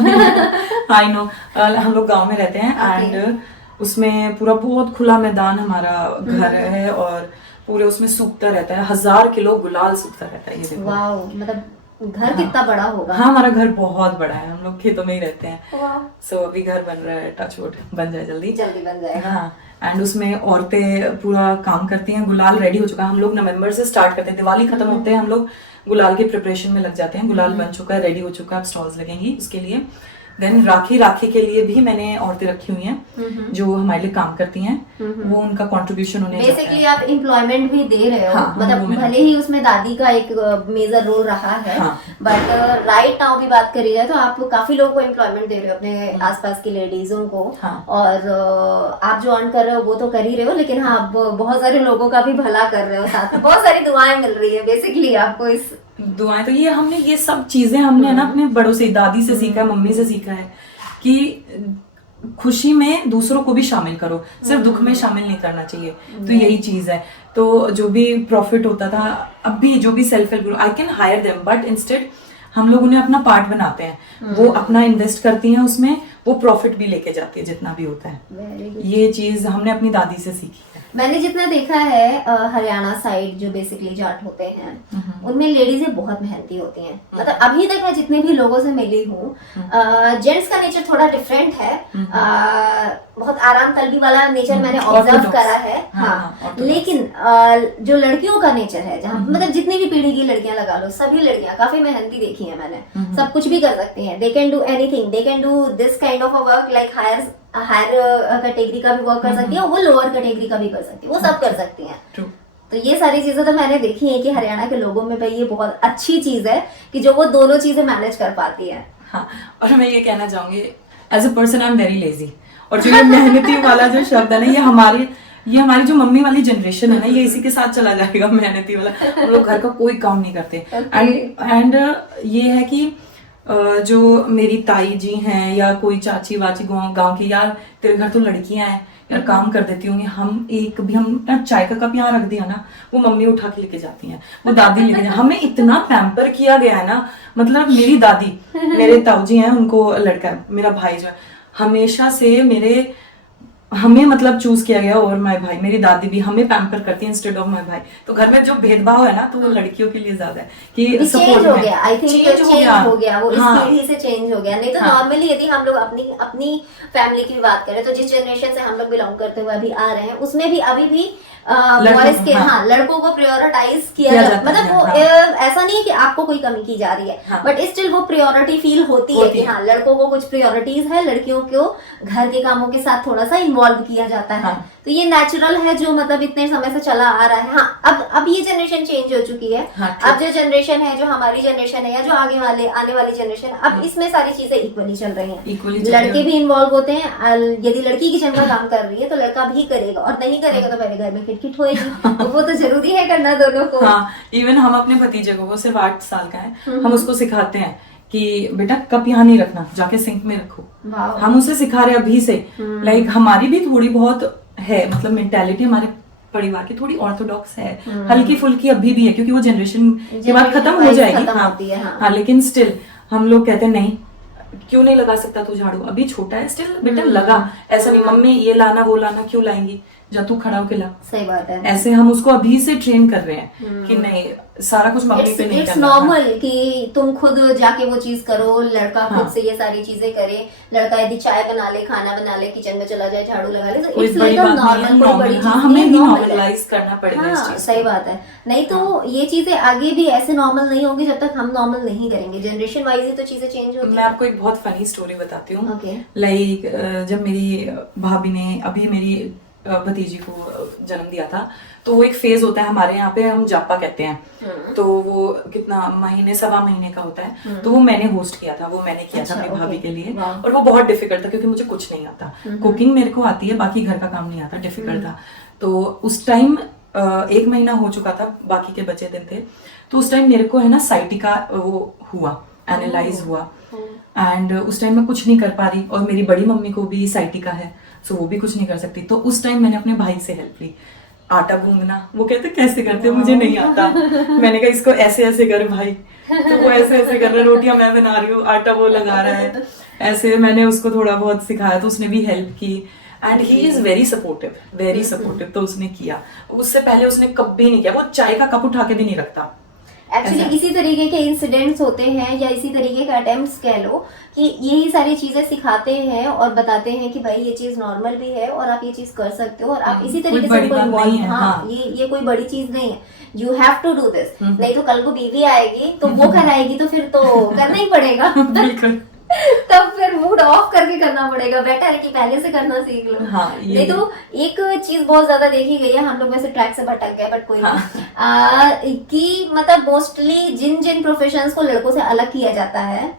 आई नो। हम लोग गाँव में रहते हैं एंड उसमें पूरा बहुत खुला मैदान हमारा घर है, और पूरे उसमें सूखता रहता है, 1000 किलो गुलाल सूखता रहता है। ये देखो, वाओ, मतलब घर कितना बड़ा होगा। हाँ, हमारा घर बहुत बड़ा है, हम लोग खेतों में ही रहते हैं। सो अभी घर बन रहा है, टचवुड बन जाए जल्दी बन जाएगा। हाँ, एंड उसमें औरतें पूरा काम करती हैं। गुलाल रेडी हो चुका है, हम लोग नवंबर से स्टार्ट करते हैं, दिवाली खत्म होते हैं हम लोग गुलाल के प्रिपरेशन में लग जाते हैं। गुलाल बन चुका है, रेडी हो चुका है, अब स्टॉल्स लगेंगी उसके लिए। देन राखी के लिए भी मैंने औरतें रखी हुई हैं जो हमारे लिए काम करती हैं, वो उनका कंट्रीब्यूशन उन्हें बेसिकली आप एम्प्लॉयमेंट भी दे रहे हो। हाँ, मतलब भले ही उसमें दादी का एक मेजर रोल रहा है, बट राइट नाउ भी बात करी जाए तो आप काफी लोगों को एम्प्लॉयमेंट दे रहे हो, अपने आसपास की लेडीजों को। और आप जो अर्न कर रहे हो वो तो कर ही रहे हो, लेकिन हाँ, आप बहुत सारे लोगों का भी भला कर रहे हो, साथ में बहुत सारी दुआएं मिल रही है बेसिकली आपको। इस दुआएं तो ये सब चीजें हमने ना अपने बड़ों से, दादी से सीखा है, मम्मी से सीखा है कि खुशी में दूसरों को भी शामिल करो, सिर्फ दुख में शामिल नहीं करना चाहिए। तो यही चीज है। तो जो भी प्रॉफिट होता था, अब भी जो भी self help group, I can hire them, but instead हम लोग उन्हें अपना पार्ट बनाते हैं, वो अपना इन्वेस्ट करती हैं उसमें, वो प्रॉफिट भी लेके जाती है जितना भी होता है। ये चीज हमने अपनी दादी से सीखी है। मैंने जितना देखा है हरियाणा साइड जो बेसिकली जाट होते हैं, उनमें लेडीजें बहुत मेहनती होती हैं। मतलब अभी तक मैं जितने भी लोगों से मिली हूँ, जेंट्स का नेचर थोड़ा डिफरेंट है, बहुत आराम तलबी वाला नेचर मैंने ऑब्जर्व करा है। हाँ, लेकिन जो लड़कियों का नेचर है, जहाँ मतलब जितनी भी पीढ़ी की लड़कियां लगा लो, सभी लड़कियां काफी मेहनती देखी है मैंने। सब कुछ भी कर सकती हैं, they can do anything, they can do this kind of a work, like higher category का भी वर्क कर सकती है, वो लोअर कैटेगरी का भी कर सकती है, वो सब कर सकती हैं। तो ये सारी चीजें तो मैंने देखी है कि हरियाणा के लोगों में भाई ये बहुत अच्छी चीज है कि जो वो दोनों चीजें मैनेज कर पाती है। हाँ, और मैं ये कहना चाहूंगी as a person I am very lazy, और जो ये मेहनती वाला जो शब्द है ना, ये हमारी जो मम्मी वाली जनरेशन है ना, ये इसी के साथ चला जाएगा, मेहनती वाला। हम लोग घर का कोई काम नहीं करते। एंड ये है कि जो मेरी ताई जी हैं या कोई चाची वाची गांव की, यार तेरे घर तो लड़कियां हैं यार, काम कर देती होंगी। हम चाय का कप यहाँ रख दिया ना, वो मम्मी उठा के लेके जाती हैं, वो दादी लेके जाती। हमें इतना पैम्पर किया गया है ना, मतलब मेरी दादी, मेरे ताऊ जी हैं, उनको लड़का है, मेरा भाई जो है, हमेशा से हमें मतलब चूज किया गया और माय भाई, मेरी दादी भी हमें पैम्पर करती है इंस्टेड ऑफ माय भाई। तो घर में जो भेदभाव है ना, तो वो लड़कियों के लिए ज्यादा है कि सपोर्ट हो गया। आई थिंक चेंज हो गया वो, इस हाँ, पीढ़ी से चेंज हो गया। नहीं तो नॉर्मली यदि हम लोग अपनी फैमिली की बात करें तो जिस जनरेशन से हम लोग बिलोंग करते हुए अभी आ रहे हैं, उसमें भी अभी भी बॉयज के लड़कों को प्रायोरिटाइज किया जाता है। मतलब वो ऐसा नहीं है कि आपको कोई कमी की जा रही है, बट स्टिल वो प्रायोरिटी फील होती है कि हाँ, लड़कों को कुछ प्रायोरिटीज है, लड़कियों को घर के कामों के साथ थोड़ा सा इन्वॉल्व किया जाता है। तो ये नेचुरल है जो मतलब इतने समय से चला आ रहा है। हाँ, अब ये जनरेशन चेंज हो चुकी है। अब जो जनरेशन है, जो हमारी जनरेशन है या जो आने वाली जनरेशन, अब इसमें सारी चीजें इक्वली चल रही हैं। लड़के भी इन्वॉल्व होते हैं। यदि लड़की किचन का काम कर रही है तो लड़का भी करेगा, और नहीं करेगा तो मेरे घर में किट होएगी। तो वो तो जरूरी है करना दोनों को। हाँ, इवन हम अपने भतीजे को, वो सिर्फ 8 साल का है, हम उसको सिखाते हैं कि बेटा कप यहाँ नहीं रखना, जाके सिंक में रखो। हम उसे सिखा रहे अभी से। लाइक हमारी भी थोड़ी बहुत है, मतलब मेंटालिटी हमारे परिवार की थोड़ी ऑर्थोडॉक्स है, हल्की फुल्की अभी भी है, क्योंकि वो जनरेशन के बाद खत्म हो जाएगी। हाँ, लेकिन स्टिल हम लोग कहते हैं नहीं, क्यों नहीं लगा सकता तू झाड़ू, अभी छोटा है स्टिल, बेटा लगा, ऐसा नहीं मम्मी ये लाना वो लाना क्यों लाएंगी, जा तू खड़ा होके ला। सही बात है। ऐसे हम उसको अभी से ट्रेन कर रहे हैं कि नहीं सारा कुछ मम्मी पे नहीं इट्स करना। नॉर्मल कि तुम खुद जाके वो चीज करो, लड़का हाँ। खुद से ये सारी चीजें करे, लड़का यदि चाय बना ले, खाना बना ले, किचन में चला जाए, झाड़ू लगा ले, कोई इट्स बड़ी लाइक बात नहीं है, नॉर्मल, कोई बड़ी नॉर्मल। चीज हाँ, हमें भी normal है। नॉर्मलाइज करना पड़ेगा इस हाँ, चीज सही को। बात है। नहीं तो ये चीजें आगे भी ऐसे नॉर्मल नहीं होंगी जब तक हम नॉर्मल नहीं करेंगे। जनरेशन वाइज ही तो चीजें चेंज होती मैं है। आपको एक बहुत फनी स्टोरी बताती हूँ। Okay. लाइक जब मेरी भाभी ने अभी मेरी भतीजी को जन्म दिया था, तो वो एक फेज होता है हमारे यहाँ पे, हम जापा कहते हैं, तो वो कितना महीने सवा महीने का होता है, तो वो मैंने होस्ट किया था, वो मैंने किया था अपनी भाभी के लिए, और वो बहुत डिफिकल्ट था क्योंकि मुझे कुछ नहीं आता, कुकिंग मेरे को आती है, बाकी घर का काम नहीं आता, डिफिकल्ट था। तो उस टाइम 1 महीना हो चुका था, बाकी के बचे दिन थे, तो उस टाइम मेरे को है ना साइटिका वो हुआ, एनालाइज हुआ, एंड उस टाइम मैं कुछ नहीं कर पा रही, और मेरी बड़ी मम्मी को भी साइटिका है, सो वो भी कुछ नहीं कर सकती। तो उस टाइम मैंने अपने भाई से हेल्प ली, आटा गूंदना, वो कहते कैसे करते हो, मुझे नहीं आता। मैंने कहा इसको ऐसे ऐसे कर भाई, तो वो ऐसे ऐसे कर रहा है, रोटियां मैं बना रही हूँ, आटा वो लगा रहा है, ऐसे मैंने उसको थोड़ा बहुत सिखाया, तो उसने भी हेल्प की, and he is very supportive, तो उसने किया। उससे पहले उसने कभी नहीं किया, वो चाय का कप उठा के भी नहीं रखता। एक्चुअली इसी तरीके के इंसिडेंट्स होते हैं, या इसी तरीके के अटेम्प्ट्स कह लो, कि यही सारी चीजें सिखाते हैं और बताते हैं कि भाई ये चीज नॉर्मल भी है और आप ये चीज कर सकते हो, और आप इसी तरीके से उनको इन्वॉल्व, हाँ, ये कोई बड़ी चीज नहीं है, you have to do this. नहीं तो कल को बीवी आएगी तो वो कराएगी, तो फिर तो करना ही पड़ेगा। बिल्कुल। तब फिर मूड ऑफ करके करना पड़ेगा, बेटर है कि पहले से करना सीख लो। हाँ, नहीं तो एक चीज बहुत ज्यादा देखी गई है, हम लोग वैसे ट्रैक से भटक गए, बट कोई नहीं, कि मतलब मोस्टली जिन जिन प्रोफेशंस को लड़कों से अलग किया जाता है,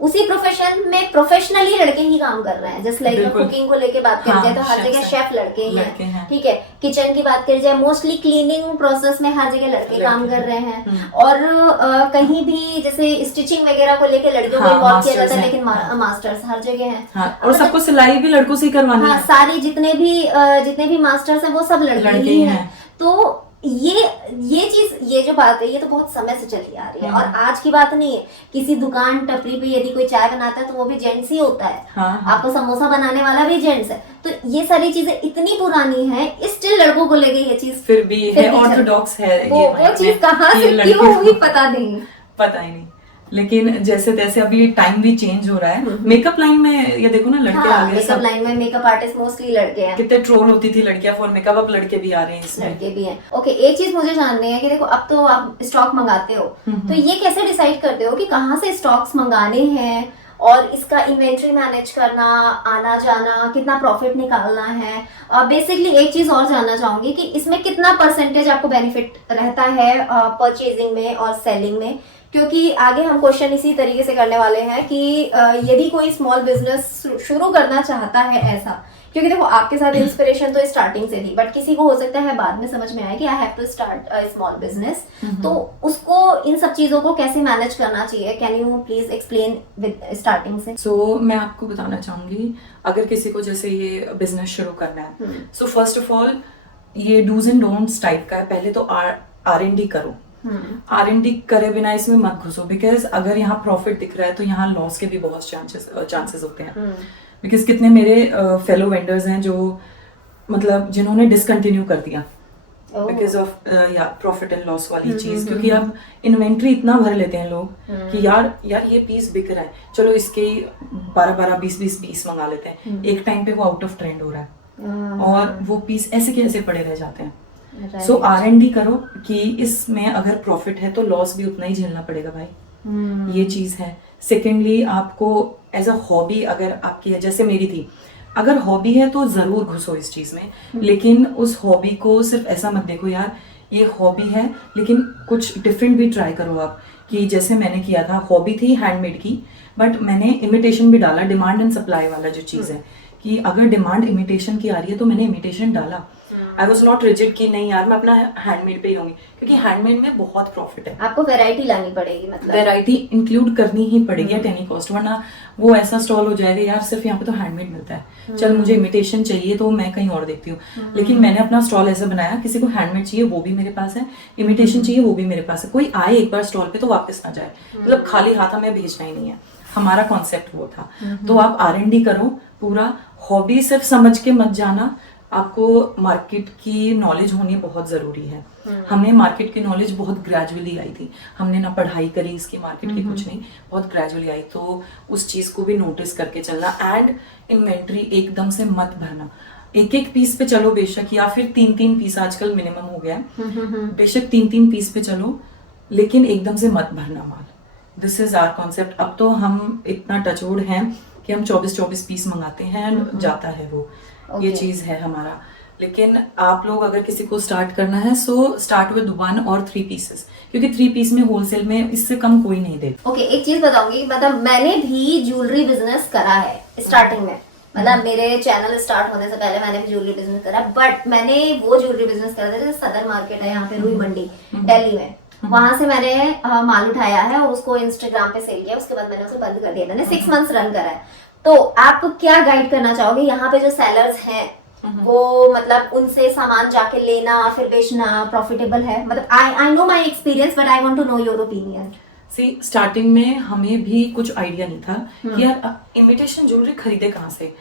उसी प्रोफेशन में प्रोफेशनली लड़के ही काम कर रहे हैं। जैसे लाइक कुकिंग को लेके बात करी जाए तो हर जगह शेफ लड़के ही हैं, ठीक है। किचन की बात करी जाए, मोस्टली क्लीनिंग प्रोसेस में हर जगह लड़के काम कर रहे हैं, और कहीं भी जैसे स्टिचिंग वगैरह को लेके लड़कियों को इन्वॉल्व किया जाता है, लेकिन मास्टर्स हर जगह हैं। हाँ, और सबको सिलाई भी लड़कों से ही करवानी है। सारी जितने भी मास्टर्स हैं वो सब लड़के ही हैं। तो ये चीज, ये जो बात है, ये तो बहुत समय से चली आ रही है, और आज की बात नहीं है। किसी दुकान टपरी पे यदि कोई चाय बनाता है तो वो भी जेंट्स ही होता है। आपको समोसा बनाने वाला भी जेंट्स है। तो ये सारी चीजें इतनी पुरानी है, स्टिल लड़कों को लेके ये चीज फिर भी है, ऑर्थोडॉक्स है। वो चीज कहाँ से क्यों हुई पता ही नहीं। लेकिन जैसे तैसे अभी टाइम भी चेंज हो रहा है। मेकअप लाइन में ये देखो ना, लड़के आ गए, मेकअप लाइन में मेकअप आर्टिस्ट मोस्टली लड़के हैं। कितने ट्रोल होती थी लड़कियां फॉर मेकअप, अब लड़के भी आ रहे हैं इसमें। लड़के भी हैं। ओके, एक चीज मुझे जाननी है कि देखो, अब तो आप स्टॉक मंगाते हो, तो ये कैसे डिसाइड करते हो कि कहाँ से स्टॉक्स मंगाने हैं, और इसका इन्वेंट्री मैनेज करना, आना जाना, कितना प्रॉफिट निकालना है। बेसिकली एक चीज और जानना चाहूंगी कि इसमें कितना परसेंटेज आपको बेनिफिट रहता है परचेजिंग में और सेलिंग में, क्योंकि आगे हम क्वेश्चन इसी तरीके से करने वाले हैं कि यदि कोई स्मॉल बिजनेस शुरू करना चाहता है ऐसा, क्योंकि देखो आपके साथ इंस्पिरेशन तो स्टार्टिंग से थी, बट किसी को हो सकता है बाद में समझ में आए कि I have to start a small business, तो उसको इन सब चीजों को कैसे मैनेज करना चाहिए। Can you please explain with starting से। सो मैं आपको बताना चाहूंगी, अगर किसी को जैसे ये बिजनेस शुरू करना है, सो फर्स्ट ऑफ ऑल ये डूज एंड डोंट्स टाइप का है। पहले तो R&D करो, R&D करे बिना इसमें मत घुसो, बिकॉज अगर यहाँ प्रॉफिट दिख रहा है तो यहाँ लॉस के भी बहुत चांसेस होते हैं। बिकॉज कितने मेरे फेलो वेंडर्स हैं जो मतलब जिन्होंने डिसकंटिन्यू कर दिया because of profit and loss वाली चीज, क्योंकि अब इन्वेंट्री इतना भर लेते हैं लोग कि यार ये पीस बिक रहा है, चलो इसके 12-12, 20-20 पीस मंगा लेते हैं। एक टाइम पे वो आउट ऑफ ट्रेंड हो रहा है और वो पीस ऐसे के ऐसे पड़े रह जाते हैं। सो R&D करो कि इसमें अगर प्रॉफिट है तो लॉस भी उतना ही झेलना पड़ेगा भाई, ये चीज है। सेकेंडली आपको एज अ हॉबी अगर आपकी है, जैसे मेरी थी, अगर हॉबी है तो जरूर घुसो इस चीज में, लेकिन उस हॉबी को सिर्फ ऐसा मत देखो यार ये हॉबी है, लेकिन कुछ डिफरेंट भी ट्राई करो आप। कि जैसे मैंने किया था, हॉबी थी हैंडमेड की, बट मैंने इमिटेशन भी डाला, डिमांड एंड सप्लाई वाला जो चीज है कि अगर डिमांड इमिटेशन की आ रही है तो मैंने इमिटेशन डाला। आई वॉज नॉट रिजिड कि नहीं यार मैं अपना हैंडमेड पे ही रहूंगी, क्योंकि हैंडमेड में बहुत प्रॉफिट है। आपको वैरायटी लानी पड़ेगी, मतलब वैरायटी इंक्लूड करनी ही पड़ेगी एट एनी कॉस्ट, वरना वो ऐसा स्टॉल हो जाएगा यार सिर्फ यहाँ पे तो हैंडमेड मिलता है, चल मुझे इमिटेशन चाहिए तो मैं कहीं और देखती हूँ। लेकिन मैंने अपना स्टॉल ऐसा बनाया, किसी को हैंडमेड चाहिए वो भी मेरे पास है, इमिटेशन चाहिए वो भी मेरे पास है, कोई आए एक बार स्टॉल पे तो वापस ना जाए, मतलब खाली हाथ हमें भेजना ही नहीं है। हमारा कॉन्सेप्ट वो था। तो आप R&D करो पूरा, हॉबी सिर्फ समझ के मत जाना, आपको मार्केट की नॉलेज होनी बहुत जरूरी है। हमें मार्केट की नॉलेज बहुत ग्रेजुअली आई थी, हमने ना पढ़ाई करी इसकी मार्केट की, कुछ नहीं, बहुत ग्रेजुअली आई। तो उस चीज को भी नोटिस करके चलना। एंड इन्वेंट्री एकदम से मत भरना, एक एक पीस पे चलो बेशक, या फिर 3-3 पीस आजकल मिनिमम हो गया है, बेशक 3-3 पीस पे चलो, लेकिन एकदम से मत भरना माल। This is our concept. अब तो हम इतना टचवुड हैं कि हम 24-24 पीस मंगाते हैं एंड जाता है वो, ये चीज है हमारा। लेकिन आप लोग अगर किसी को स्टार्ट करना है, सो स्टार्ट विद 1 और 3 पीसेस, क्योंकि 3 पीस में होलसेल में इससे कम कोई नहीं देता। ओके, एक चीज बताऊंगी, मतलब मैंने भी ज्वेलरी बिजनेस करा है स्टार्टिंग में, मतलब मेरे चैनल स्टार्ट होने से पहले मैंने भी ज्वेलरी बिजनेस करा, बट मैंने वो ज्वेलरी बिजनेस करा था जैसे सदर मार्केट है यहाँ पे, रुई मंडी दिल्ली में, वहां से मैंने माल उठाया है और उसको इंस्टाग्राम पे सेल किया, उसके बाद मैंने उसे बंद कर दिया। मैंने 6 मंथ्स रन करा है। तो आप क्या गाइड करना चाहोगे यहाँ पे जो सेलर्स हैं, वो मतलब उनसे सामान जाके लेना फिर बेचना प्रॉफिटेबल है? मतलब I know my experience but I want to know your opinion. See, starting में हमें भी कुछ आइडिया नहीं था कि यार इमिटेशन ज्वेलरी खरीदे कहाँ से।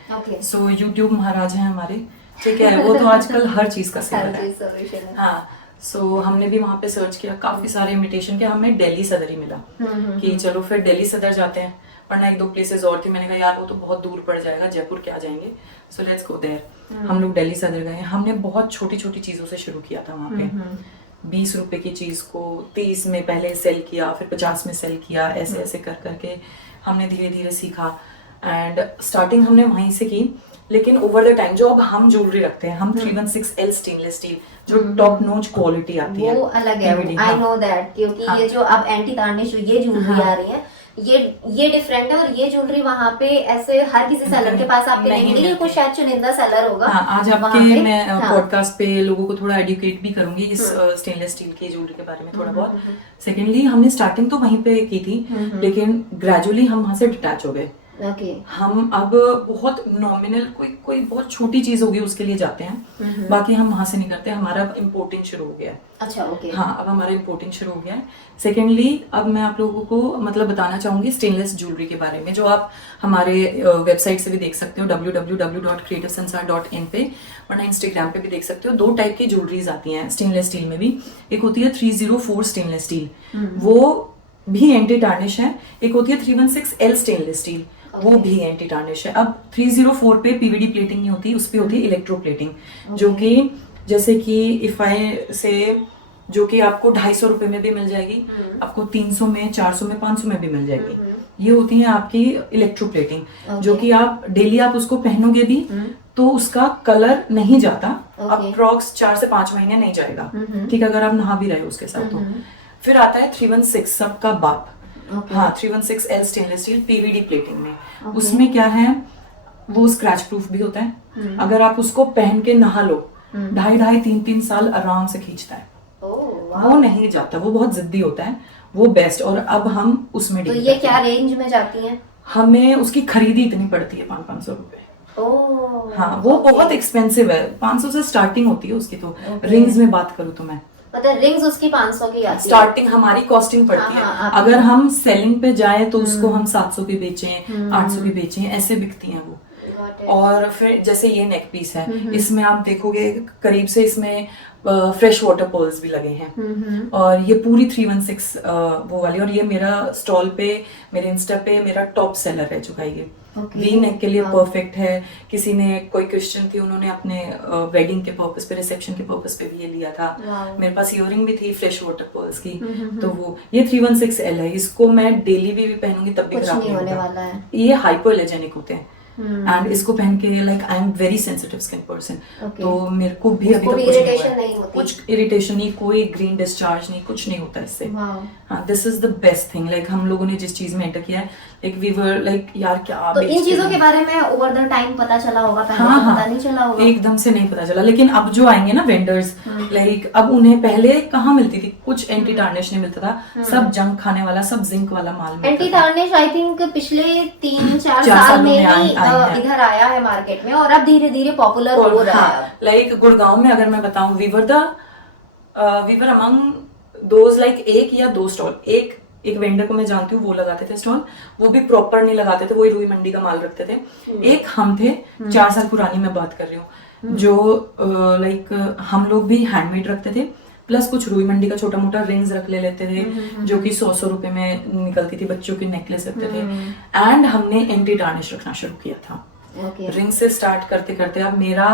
सो यूट्यूब महाराज हैं हमारे, ठीक है, वो तो आजकल हर चीज का सेलर है। हाँ, सो हमने भी वहां पे सर्च किया, काफी सारे इमिटेशन के, हमें दिल्ली सदर ही मिला कि चलो फिर दिल्ली सदर जाते हैं, वरना 1-2 प्लेसेस और थी। मैंने कहा यार वो तो बहुत दूर पड़ जाएगा, जयपुर क्या जाएंगे, सो लेट्स गो देयर। हम लोग दिल्ली सदर गए। हमने बहुत छोटी छोटी चीजों से शुरू किया था वहां पे। 20 रुपए की चीज को 30 में पहले सेल किया, फिर 50 में सेल किया, ऐसे ऐसे कर करके हमने धीरे धीरे सीखा। एंड स्टार्टिंग हमने वहीं से की, लेकिन ओवर द टाइम जो अब हम ज्वेलरी रखते हैं, हम 316L स्टेनलेस स्टील, जो टॉप नॉच क्वालिटी आती है, वो अलग है, आई नो दैट, क्योंकि ये जो अब एंटी तार्निश ये ज्वेलरी आ रही है, ये डिफरेंट है। और ये ज्वेलरी वहाँ पे ऐसे हर किसी सेलर के पास आपके नहीं मिलेगी, कोई शायद चुनिंदा सेलर होगा। हाँ, आज आपके मैं पॉडकास्ट पे लोगों को थोड़ा एडुकेट भी करूंगी इस स्टेनलेस स्टील की ज्वेलरी के बारे में थोड़ा बहुत। सेकेंडली, हमने स्टार्टिंग तो वहीं पे की थी, लेकिन ग्रेजुअली हम वहां से डिटैच हो गए। हम अब बहुत नॉमिनल कोई बहुत छोटी चीज होगी उसके लिए जाते हैं, बाकी हम वहां से नहीं करते। हमारा अब इम्पोर्टिंग शुरू हो गया है। अच्छा, ओके। हाँ, अब हमारा इम्पोर्टिंग शुरू हो गया है। सेकेंडली, अब मैं आप लोगों को मतलब बताना चाहूंगी स्टेनलेस ज्वेलरी के बारे में, जो आप हमारे वेबसाइट से भी देख सकते हो, www.creativesansar.in पे, वरना इंस्टाग्राम पे भी देख सकते हो। 2 टाइप की ज्वेलरीज आती हैं स्टेनलेस स्टील में भी। एक होती है 304 स्टेनलेस स्टील, वो भी एंटी टार्निश है। एक होती है 316L स्टेनलेस स्टील, वो भी एंटी टार्निश है। अब 304 पे पीवीडी प्लेटिंग नहीं होती, उस पे होती है इलेक्ट्रो प्लेटिंग, जो कि जैसे कि इफ आई से, जो कि आपको 250 रुपए में भी मिल जाएगी, आपको 300 में, 400 में, 500 में भी मिल जाएगी। ये होती है आपकी इलेक्ट्रो प्लेटिंग, जो कि आप डेली आप उसको पहनोगे भी तो उसका कलर नहीं जाता, अप्रॉक्स 4 से 5 महीने नहीं जाएगा, ठीक, अगर आप नहा भी रहे हो उसके साथ तो। फिर आता है 316, सबका बाप। हाँ, 316L stainless steel PVD plating में। उसमें क्या है, वो स्क्रैच प्रूफ भी होता है। अगर आप उसको पहन के नहा लो, 2.5 3 साल आराम से खींचता है, वो नहीं जाता, वो बहुत जिद्दी होता है, वो बेस्ट। और अब हम उसमें तो ये क्या रेंज में जाती है? हमें उसकी खरीदी इतनी पड़ती है 500 रुपए। हाँ, वो बहुत एक्सपेंसिव है, 500 से स्टार्टिंग होती है उसकी। तो रिंग्स में बात करूँ तो मैं, मतलब रिंग्स उसकी 500 की आती है स्टार्टिंग, हमारी कॉस्टिंग पड़ती है। अगर हम सेलिंग पे जाए तो उसको हम 700 की बेचें, 800 की बेचें, ऐसे बिकती हैं वो। और फिर जैसे ये नेक पीस है, इसमें आप देखोगे करीब से इसमें फ्रेश वाटर पर्ल्स भी लगे हैं। और ये पूरी 316 वो वाली, और ये मेरा स्टॉल पे, मेरे इंस्टा पे मेरा टॉप सेलर रह चुका है। ये वी नेक के लिए परफेक्ट है। किसी ने, कोई क्रिश्चियन थी, उन्होंने अपने वेडिंग के पर्पस पे, रिसेप्शन के पर्पस पे भी ये लिया था। मेरे पास इयररिंग भी थी फ्रेश वाटर पर्ल्स की। तो वो ये 316L है, इसको मैं डेली भी पहनूंगी तब भी खराब नहीं होने वाला है। ये हाइपोएलर्जेनिक होते हैं एंड इसको पहन के like I am very sensitive skin person, तो मेरे को भी अभी तक कुछ इरिटेशन नहीं, कोई ग्रीन डिस्चार्ज नहीं, कुछ नहीं होता इससे। हाँ, this is the best thing. Like हम लोगों ने जिस चीज में एंटर किया है, लाइक वी वर लाइक यार क्या, तो इन चीजों के बारे में ओवर द टाइम पता चला होगा, पहले पता नहीं चला होगा, एकदम से नहीं पता चला। लेकिन अब जो आएंगे ना वेंडर्स, लाइक अब उन्हें पहले कहाँ मिलती थी, कुछ एंटी टार्निश नहीं मिलता था, सब जंक खाने वाला, सब जिंक वाला माल मिलता था। एंटी टार्निश आई थिंक पिछले 3-4 साल में ही इधर आया है मार्केट में, और अब धीरे धीरे पॉपुलर हो रहा है। लाइक गुड़गांव में अगर मैं बताऊं, we were among those, like 1 या 2 स्टॉल, एक एक वेंडर को मैं जानती हूँ, वो लगाते थे स्टॉल, वो भी प्रॉपर नहीं लगाते थे, वही रुई मंडी का माल रखते थे। एक हम थे, 4 साल पुरानी मैं बात कर रही हूँ, जो लाइक हम लोग भी हैंडमेड रखते थे, प्लस कुछ रुई मंडी का छोटा मोटा रिंग्स रख लेते थे, जो कि 100 रुपए में निकलती थी, बच्चों के नेकलेस रखते थे। एंड हमने एंटी टार्निश रखना शुरू किया था। रिंग से स्टार्ट करते करते अब मेरा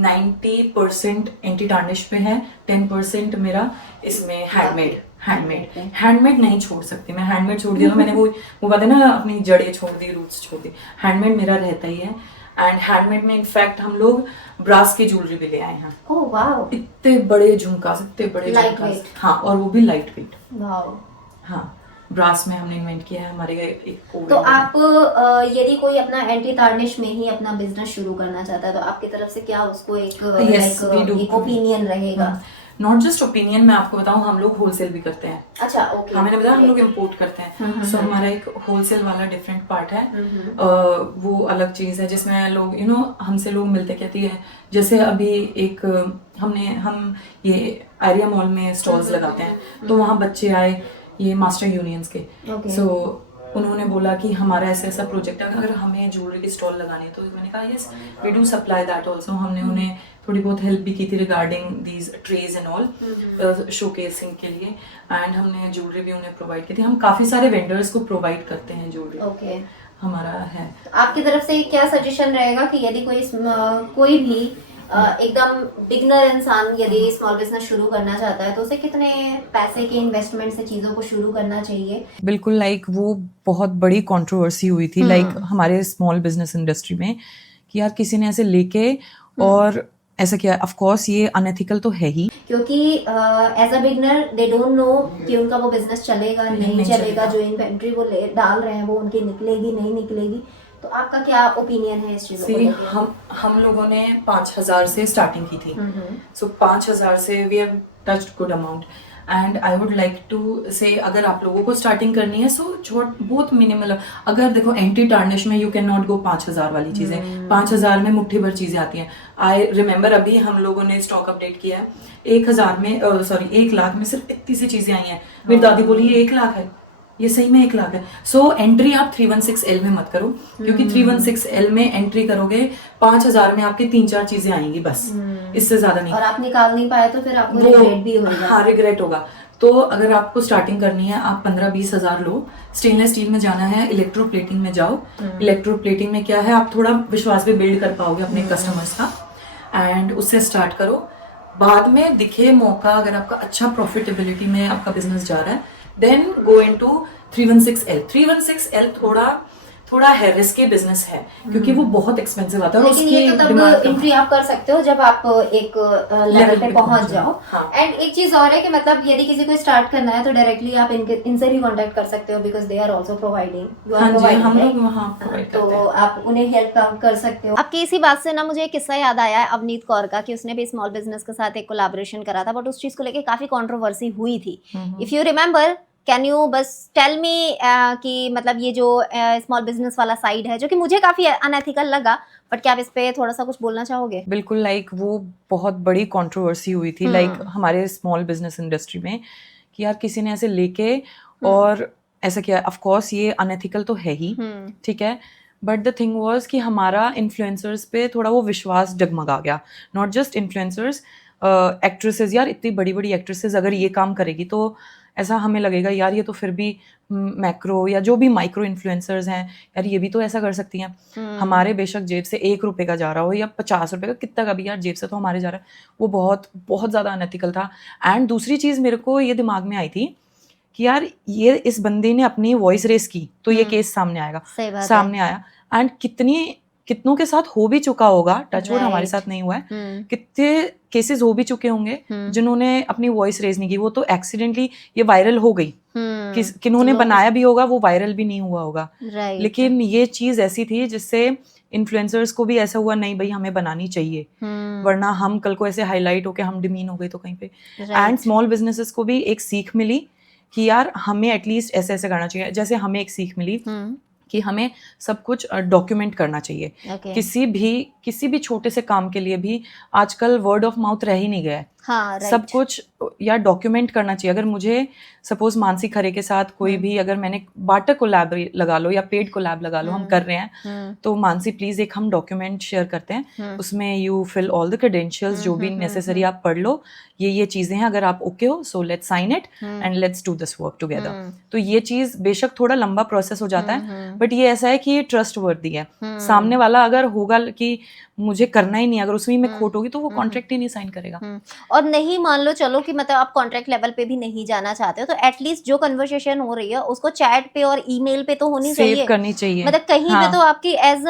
90% एंटी टार्निश पे है, 10% मेरा इसमें हैंडमेड नहीं छोड़ सकती मैं। हैंडमेड छोड़ दिया तो मैंने वो बात है ना, अपनी जड़ें छोड़ दी, रूट्स छोड़ दी। हैंडमेड मेरा रहता ही है। एंड हैंडमेड में इनफैक्ट हम लोग ब्रास की ज्वेलरी भी ले आए हैं। ओह वाओ, इतने बड़े झुमकास, इतने बड़े झुमकास, हाँ, और वो भी लाइट वेट। वाओ, हाँ, ब्रास में हमने इन्वेंट किया है हमारे एक। तो आप यदि कोई अपना एंटी टार्निश में ही अपना बिजनेस शुरू करना चाहता है तो आपकी तरफ से क्या उसको एक ओपिनियन रहेगा? नॉट जस्ट ओपिनियन, मैं आपको बताऊं, हम लोग होलसेल भी करते हैं। अच्छा, ओके। हाँ, मैंने बताया हम लोग इम्पोर्ट करते हैं। सो हमारा एक होलसेल वाला डिफरेंट पार्ट है, वो अलग चीज है, जिसमें लोग हमसे लोग मिलते, कहती है जैसे अभी एक हम ये एरिया मॉल में स्टॉल्स लगाते हैं, तो वहाँ बच्चे आए ये मास्टर यूनियंस के। सो उन्होंने बोला कि हमारा ऐसा ऐसा प्रोजेक्ट है, अगर हमें ज्वेलरी की स्टॉल लगानी है, तो मैंने कहा yes we do supply that also. हमने उन्हें थोड़ी बहुत हेल्प भी की थी regarding these trays and all, showcasing के लिए। एंड हमने ज्वेलरी भी उन्हें प्रोवाइड की थी। हम काफी सारे वेंडर्स को प्रोवाइड करते हैं ज्वेलरी, हमारा है। तो आपकी तरफ से क्या सजेशन रहेगा कि यदि कोई भी एकदम बिगनर इंसान यदि स्मॉल बिजनेस शुरू करना चाहता है तो उसे कितने पैसे के इन्वेस्टमेंट से चीजों को शुरू करना चाहिए? बिल्कुल, लाइक वो बहुत बड़ी कंट्रोवर्सी हुई थी लाइक हमारे स्मॉल बिजनेस इंडस्ट्री में, कि यार किसी ने ऐसे लेके और ऐसा किया। ऑफ कोर्स ये अनएथिकल तो है ही, क्योंकि as a beginner they don't know कि उनका वो बिजनेस चलेगा नहीं चलेगा, जो इन्वेंट्री वो डाल रहे हैं वो उनकी निकलेगी नहीं निकलेगी। तो आपका क्या ओपिनियन है इस चीज को? हम लोगों ने 5,000 से स्टार्टिंग की थी। सो 5,000 से we have touched good amount. And I would like to say, अगर आप लोगों को स्टार्टिंग करनी है सो बहुत मिनिमल। अगर देखो एंटी टार्निश में यू कैन नॉट गो 5,000 वाली चीजें, 5,000 में मुट्ठी भर चीजें आती हैं। आई रिमेम्बर अभी हम लोगों ने स्टॉक अपडेट किया है, 1 लाख में सिर्फ इतनी सी चीजें आई हैं। मेरी दादी बोली ये 1 लाख है, ये सही में 1 लाख है। सो एंट्री आप 316L में मत करो, क्योंकि 316L में एंट्री करोगे 5,000 में आपकी 3-4 चीजें आएंगी बस, इससे ज्यादा नहीं। और आप निकाल नहीं पाए तो फिर आपको रिग्रेट भी होगा। हाँ, रिग्रेट होगा। तो अगर आपको स्टार्टिंग करनी है, आप 15-20 हजार लो। स्टेनलेस स्टील में जाना है, इलेक्ट्रोप्लेटिंग में जाओ। इलेक्ट्रोप्लेटिंग में क्या है, आप थोड़ा विश्वास भी बिल्ड कर पाओगे अपने कस्टमर्स का, एंड उससे स्टार्ट करो। बाद में दिखे मौका, अगर आपका अच्छा प्रॉफिटेबिलिटी में आपका बिजनेस जा रहा है, then go into 316L। 316L थोड़ा है, रिस्की बिजनेस है, क्योंकि वो बहुत एक्सपेंसिव आता है। लेकिन ये तो तब एंट्री आप कर सकते हो जब आप एक लेवल पे पहुंच जाओ। एंड एक चीज और है कि मतलब यदि किसी को स्टार्ट करना है तो डायरेक्टली आप इनसे भी कांटेक्ट कर सकते हो, because they are also providing. हम लोग वहाँ प्रोवाइड करते हैं, तो आप उन्हें हेल्प कर सकते हो। आपकी इसी बात से ना मुझे एक किस्सा याद आया है अवनीत कौर का, कि उसने भी स्मॉल बिजनेस के साथ एक कोलैबोरेशन करा था, बट उस चीज को लेके काफी कंट्रोवर्सी हुई थी। If you remember, can you बस टेल मी कि मतलब ये जो स्मॉल बिजनेस वाला साइड है, जो कि मुझे काफी अनएथिकल लगा, बट क्या आप इस पे थोड़ा सा कुछ बोलना चाहोगे? बिल्कुल, लाइक वो बहुत बड़ी कंट्रोवर्सी हुई थी लाइक हमारे स्मॉल बिजनेस इंडस्ट्री में, कि यार किसी ने ऐसे लेके और ऐसा किया। ऑफ कोर्स ये अनएथिकल तो है ही, ठीक है, बट द थिंग वाज कि हमारा इन्फ्लुएंसर्स पे थोड़ा वो विश्वास डगमगा गया। नॉट जस्ट इन्फ्लुएंसर्स, एक्ट्रेसेस, यार इतनी बड़ी बड़ी एक्ट्रेसेस अगर ये काम करेगी तो ऐसा हमें लगेगा यार ये तो फिर भी मैक्रो या जो भी माइक्रो इन्फ्लुएंसर्स हैं, यार ये भी तो ऐसा कर सकती हैं। हमारे बेशक जेब से 1 रुपए का जा रहा हो या 50 रुपए का, कितना का भी यार जेब से तो हमारे जा रहा है, वो बहुत बहुत ज़्यादा अनएथिकल था। एंड दूसरी चीज़ मेरे को ये दिमाग में आई थी कि यार ये इस बंदे ने अपनी वॉइस रेस की तो ये केस सामने आएगा, सामने आया। एंड कितनों के साथ हो भी चुका होगा, टचवुड हमारे साथ नहीं हुआ है, कितने केसेस हो भी चुके होंगे जिन्होंने अपनी वॉइस रेज नहीं की, वो तो एक्सीडेंटली ये वायरल हो गई, किन्होंने बनाया भी होगा, वो वायरल भी नहीं हुआ होगा। लेकिन ये चीज ऐसी थी जिससे इन्फ्लुएंसर्स को भी ऐसा हुआ, नहीं भाई हमें बनानी चाहिए, वरना हम कल को ऐसे हाईलाइट होके हम डिमीन हो गए तो कहीं पे। एंड स्मॉल बिजनेसेस को भी एक सीख मिली कि यार हमें एटलीस्ट ऐसे ऐसे करना चाहिए। जैसे हमें एक सीख मिली कि हमें सब कुछ डॉक्यूमेंट करना चाहिए। किसी भी छोटे से काम के लिए भी आजकल वर्ड ऑफ माउथ रह ही नहीं गया है। हाँ, right. सब कुछ या डॉक्यूमेंट करना चाहिए। अगर मुझे सपोज मानसी खरे के साथ कोई भी, अगर मैंने बाटर कोलैब लगा लो या पेड कोलैब लगा लो, हम कर रहे हैं, तो मानसी प्लीज एक हम डॉक्यूमेंट शेयर करते हैं, उसमें you fill all the credentials, जो भी नेसेसरी आप पढ़ लो, ये चीजें हैं, अगर आप ओके हो so let's sign it and let's do this work together. तो ये चीज बेशक थोड़ा लंबा प्रोसेस हो जाता है, बट ये ऐसा है कि ये ट्रस्ट वर्दी है। सामने वाला अगर होगा कि मुझे करना ही नहीं, अगर उसमें मैं खोट होगी, तो वो कॉन्ट्रैक्ट ही नहीं साइन करेगा। और नहीं मान लो चलो कि मतलब आप कॉन्ट्रैक्ट लेवल पे भी नहीं जाना चाहते हो, तो एटलीस्ट जो कन्वर्सेशन हो रही है उसको चैट पे और ईमेल पे तो होनी चाहिए, सेव करनी चाहिए। मतलब कहीं पे तो आपकी एज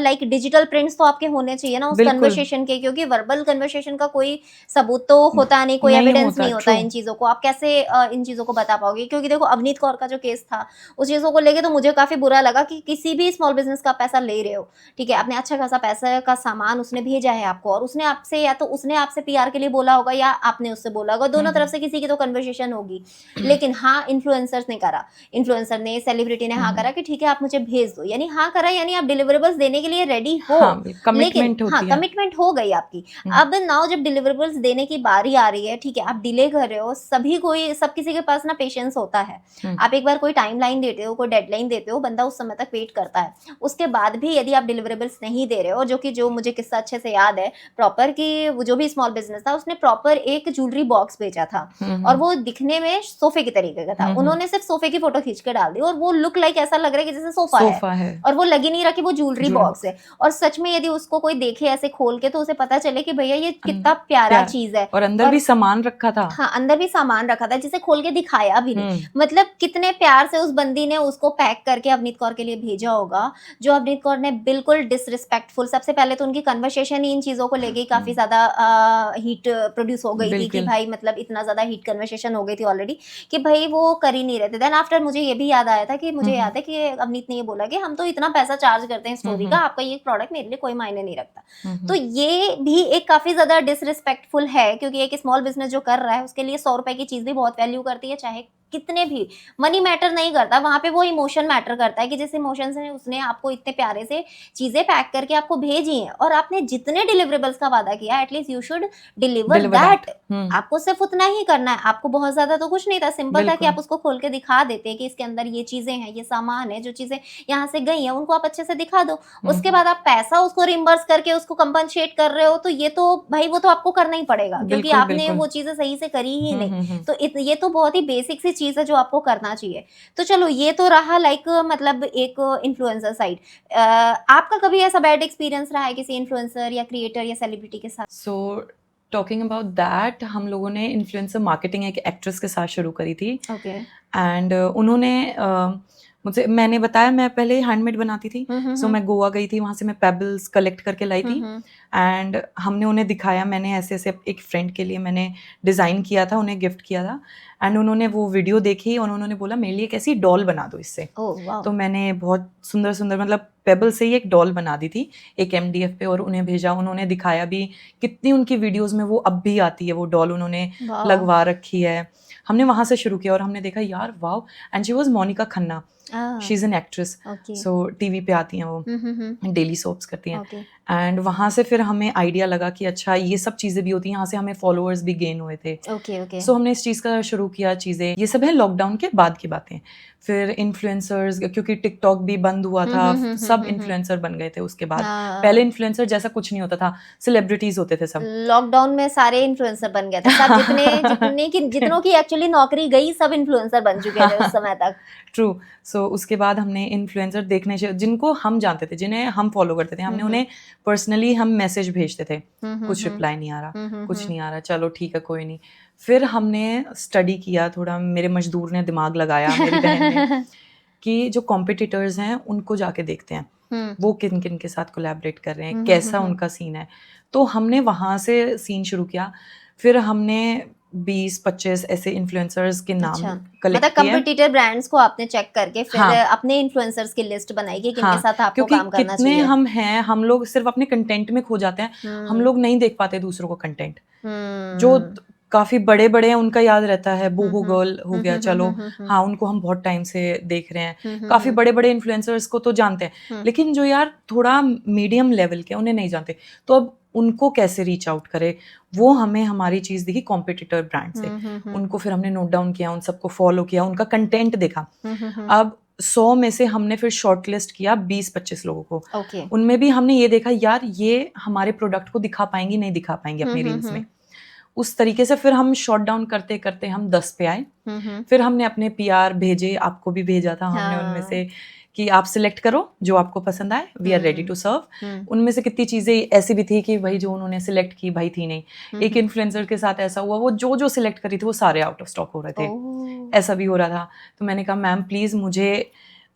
लाइक डिजिटल प्रिंट्स तो आपके होने चाहिए ना उस कन्वर्सेशन के, क्योंकि वर्बल कन्वर्सेशन का कोई सबूत तो होता नहीं, कोई एविडेंस नहीं होता इन चीजों को। आप कैसे इन चीजों को बता पाओगे? क्योंकि देखो अवनीत कौर का जो केस था, उस चीजों को लेके तो मुझे काफी बुरा लगा कि किसी भी स्मॉल बिजनेस का पैसा ले रहे हो, ठीक है, आपने अच्छा खासा पैसा का सामान उसने भेजा है आपको, और उसने आपसे या तो उसने आपसे पीआर के लिए बोला होगा या आपने उससे बोला होगा, दोनों तरफ से किसी की तो कन्वर्सेशन होगी। लेकिन हाँ, इन्फ्लुएंसर्स ने करा, इन्फ्लुएंसर ने, सेलिब्रिटी ने हाँ करा कि ठीक है आप मुझे भेज दो, यानी हाँ करा, यानी आप डिलीवरेबल्स देने के लिए रेडी हो। कमिटमेंट होती है। हाँ, कमिटमेंट हो गई आपकी। अब नाउ जब डिलीवरेबल्स देने की बारी आ रही है, ठीक है, आप डिले कर रहे हो, सब किसी के पास ना पेशेंस होता है। आप एक बार कोई टाइमलाइन देते हो, कोई डेडलाइन देते हो, बंदा उस समय तक वेट करता है। उसके बाद भी यदि आप डिलीवरेबल्स नहीं दे रहे हो, जो मुझे किस्सा अच्छे से याद है प्रॉपर, कि वो जो भी स्मॉल बिजनेस था उसने प्रॉपर एक ज्वेलरी बॉक्स भेजा था, और वो दिखने में सोफे के तरीके का था। उन्होंने सिर्फ सोफे की फोटो खींच के डाल दी, और वो लुक लाइक ऐसा लग रहा है कि जैसे सोफा है, और वो लगी नहीं रहा कि वो ज्वेलरी बॉक्स है। और सच में यदि उसको कोई देखे ऐसे खोल के, तो उसे पता चले कि भैया ये कितना प्यारा चीज है, और अंदर भी सामान रखा था। हाँ, अंदर भी सामान रखा था, जिसे खोल के दिखाया भी नहीं। मतलब कितने प्यार से उस बंदी ने उसको पैक करके अवनीत कौर के लिए भेजा होगा, जो अवनीत कौर ने बिल्कुल डिसरिस्पेक्टफुल, सबसे पहले तो उनकी कन्वर्सेशन ही इन चीजों को लेके काफी ज्यादा हीट प्रोड्यूस हो गई थी, कि भाई मतलब इतना ज्यादा हीट कन्वर्सेशन हो गई थी ऑलरेडी, कि भाई वो कर ही नहीं रहे थे। देन आफ्टर मुझे ये भी याद आया था कि मुझे याद है कि अवनीत ने ये बोला कि हम तो इतना पैसा चार्ज करते हैं स्टोरी का, आपका ये प्रोडक्ट मेरे लिए कोई मायने नहीं रखता। तो ये भी एक काफी ज्यादा डिसरिस्पेक्टफुल है, क्योंकि एक स्मॉल बिजनेस जो कर रहा है उसके लिए 100 रुपए की चीज भी बहुत वैल्यू करती है, चाहे कितने भी, मनी मैटर नहीं करता वहां पे, वो इमोशन मैटर करता है, कि जिस इमोशन से उसने आपको इतने प्यारे से चीजें पैक करके आपको भेजी हैं, और आपने जितने डिलीवरेबल्स का वादा किया, at least you should deliver that. आपको सिर्फ उतना ही करना है, आपको बहुत ज्यादा तो कुछ नहीं था, सिंपल था कि आप उसको खोल के दिखा देते कि इसके अंदर ये चीजें हैं, ये सामान है, जो चीजें यहाँ से गई हैं उनको आप अच्छे से दिखा दो। उसके बाद आप पैसा उसको रिम्बर्स करके उसको कंपनसेट कर रहे हो, तो ये तो भाई वो तो आपको करना ही पड़ेगा, क्योंकि आपने वो चीजें सही से करी ही नहीं। तो ये तो बहुत ही बेसिक सी चीज है जो आपको करना चाहिए। तो चलो ये तो रहा लाइक मतलब एक इन्फ्लुएंसर साइड। आपका कभी ऐसा बैड एक्सपीरियंस रहा है किसी इन्फ्लुएंसर या क्रिएटर या सेलिब्रिटी के साथ? सो टॉकिंग अबाउट दैट, हम लोगों ने इन्फ्लुएंसर मार्केटिंग एक एक्ट्रेस के साथ शुरू करी थी। ओके। एंड उन्होंने मैंने बताया मैं पहले हैंडमेड बनाती थी, सो मैं गोवा गई थी, वहाँ से मैं पेबल्स कलेक्ट करके लाई थी, एंड हमने उन्हें दिखाया, मैंने ऐसे ऐसे एक फ्रेंड के लिए मैंने डिज़ाइन किया था, उन्हें गिफ्ट किया था, एंड उन्होंने वो वीडियो देखी और उन्होंने बोला मेरे लिए कैसी डॉल बना दो इससे। तो मैंने बहुत सुंदर सुंदर मतलब पेबल से ही एक डॉल बना दी थी एक MDF पे, और उन्हें भेजा, उन्होंने दिखाया भी, कितनी उनकी वीडियोस में वो अब भी आती है वो डॉल, उन्होंने लगवा रखी है। हमने वहाँ से शुरू किया और हमने देखा यार wow, and she was Monika Khanna, she is an actress, so TV पे आती हैं वो, डेली सोप्स करती हैं, एंड वहाँ से फिर हमें आइडिया लगा कि अच्छा ये सब चीज़ें भी होती हैं, यहाँ से हमें फॉलोअर्स भी गेन हुए थे। सो हमने इस चीज़ का शुरू किया चीज़ें। ये सब है लॉकडाउन के बाद की बातें। फिर इन्फ्लुएंसर्स, क्योंकि टिकटॉक भी बंद हुआ था, सब इन्फ्लुएंसर बन गए थे उसके बाद। पहले इन्फ्लुएंसर जैसा कुछ नहीं होता था, सेलिब्रिटीज होते थे सब। लॉकडाउन में सारे इन्फ्लुएंसर बन गए थे, सब जितनों की एक्चुअली नौकरी गई, सब इन्फ्लुएंसर बन चुके थे उस समय तक। ट्रू। सो उसके बाद हमने इन्फ्लुएंसर देखने से, जिनको हम जानते थे, जिन्हें हम फॉलो करते थे, हमने उन्हें पर्सनली हम मैसेज भेजते थे, कुछ रिप्लाई नहीं आ रहा, कुछ नहीं आ रहा, चलो ठीक है कोई नहीं। फिर हमने स्टडी किया थोड़ा, मेरे मजदूर ने दिमाग लगाया, मेरी बहन ने, कि जो कॉम्पिटिटर्स हैं उनको जाके देखते हैं वो किन किन के साथ कोलैबोरेट कर रहे हैं, कैसा उनका सीन है। तो हमने वहाँ से सीन शुरू किया। फिर हमने 20-25 ऐसे इन्फ्लुएंसर्स के नाम कलेक्ट मतलब कंपटीटर ब्रांड्स को आपने चेक करके फिर अपने इन्फ्लुएंसर्स की लिस्ट बनाई कि किनके साथ आपको काम करना चाहिए। कितने हम हैं, हम लोग सिर्फ अपने कंटेंट में खो जाते हैं, हम लोग नहीं देख पाते दूसरों को कंटेंट। जो काफी बड़े बड़े हैं उनका याद रहता है, बोहो गर्ल हो गया, चलो हाँ उनको हम बहुत टाइम से देख रहे हैं, काफी बड़े बड़े इन्फ्लुएंसर्स को तो जानते हैं, लेकिन जो यार थोड़ा मीडियम लेवल के उन्हें नहीं जानते। तो अब उनको कैसे रीच आउट करे, वो हमें हमारी चीज़ दिखी कॉम्पिटिटर ब्रांड से। उनको फिर हमने नोट डाउन किया, उन सबको फॉलो किया, उनका कंटेंट देखा। अब 100 में से हमने फिर शॉर्ट लिस्ट किया 20-25 लोगों को। ओके। उनमें भी हमने ये देखा यार ये हमारे प्रोडक्ट को दिखा पाएंगी नहीं दिखा पाएंगे अपनी रील्स में। उस तरीके से फिर हम शॉर्ट डाउन करते करते हम 10 पे आए। फिर हमने अपने PR भेजे, आपको भी भेजा था हमने उनमें से कि आप सिलेक्ट करो जो आपको पसंद आए, we are ready to serve. उनमें से कितनी चीजें ऐसी भी थी कि भाई जो उन्होंने सिलेक्ट की भाई थी नहीं। एक इन्फ्लुएंसर के साथ ऐसा हुआ, वो जो सिलेक्ट करी थी वो सारे आउट ऑफ स्टॉक हो रहे थे, ऐसा भी हो रहा था। तो मैंने कहा मैम प्लीज मुझे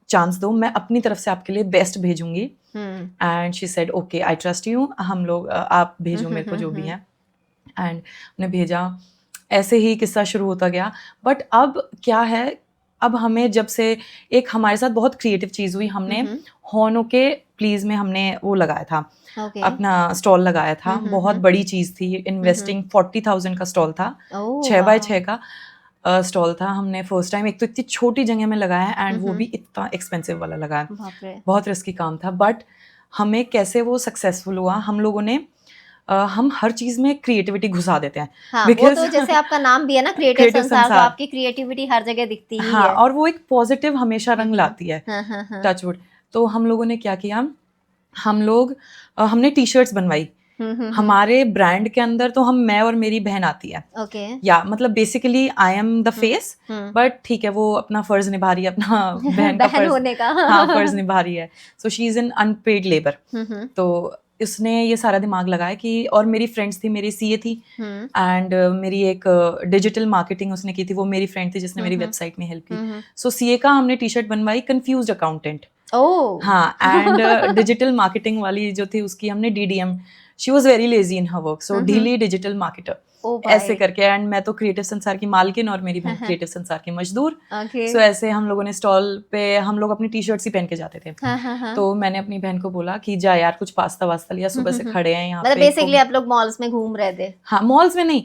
चांस दो, मैं अपनी तरफ से आपके लिए बेस्ट भेजूंगी। And she said okay I trust you, हम लोग आप भेजो मेरे को जो भी है। एंड उन्होंने भेजा, ऐसे ही किस्सा शुरू होता गया। बट अब क्या है, अब हमें जब से एक हमारे साथ बहुत क्रिएटिव चीज़ हुई, हमने हॉर्नो के प्लीज में हमने वो लगाया था, अपना स्टॉल लगाया था। बहुत बड़ी चीज़ थी, इन्वेस्टिंग 40,000 का स्टॉल था, 6x6 का स्टॉल था। हमने फर्स्ट टाइम एक तो इतनी छोटी जगह में लगाया एंड वो भी इतना एक्सपेंसिव वाला लगाया, बहुत रिस्की काम था। बट हमें कैसे वो सक्सेसफुल हुआ, हम लोगों ने हम हर चीज में क्रिएटिविटी घुसा देते हैं। हाँ, वो तो जैसे आपका नाम भी है ना क्रिएटिव संसार, तो आपकी क्रिएटिविटी हर जगह दिखती ही है। और वो एक पॉजिटिव हमेशा रंग लाती है, टचवुड। तो हम लोगों ने क्या किया, हमने टी-शर्ट्स बनवाई हमारे ब्रांड के अंदर। तो मैं और मेरी बहन आती है, या मतलब basically I am the face, but ठीक है वो अपना फर्ज निभा रही है, अपना बहन का फर्ज होने का हाँ फर्ज निभा रही है। So she is in unpaid labour. तो उसने ये सारा दिमाग लगाया कि, और मेरी फ्रेंड्स थी, मेरी CA थी एंड मेरी एक डिजिटल मार्केटिंग उसने की थी, वो मेरी फ्रेंड थी जिसने मेरी वेबसाइट में हेल्प की। सो CA का हमने टी-शर्ट बनवाई कंफ्यूज्ड अकाउंटेंट। हाँ, एंड डिजिटल मार्केटिंग वाली जो थी उसकी हमने DDM, she was very lazy in her work, so ढीली डिजिटल मार्केटर, ऐसे करके। एंड मैं तो क्रिएटिव संसार की मालकिन और मेरी बहन क्रिएटिव संसार की मजदूर। सो ऐसे हम लोगों ने स्टॉल पे हम लोग अपनी टी-शर्ट्स ही पहन के जाते थे। तो मैंने अपनी बहन को बोला कि जा यार कुछ पास्ता वास्ता लिया, सुबह से खड़े हैं यहाँ पे। मतलब बेसिकली आप लोग मॉल्स में घूम रहे थे? हाँ, मॉल्स में नहीं,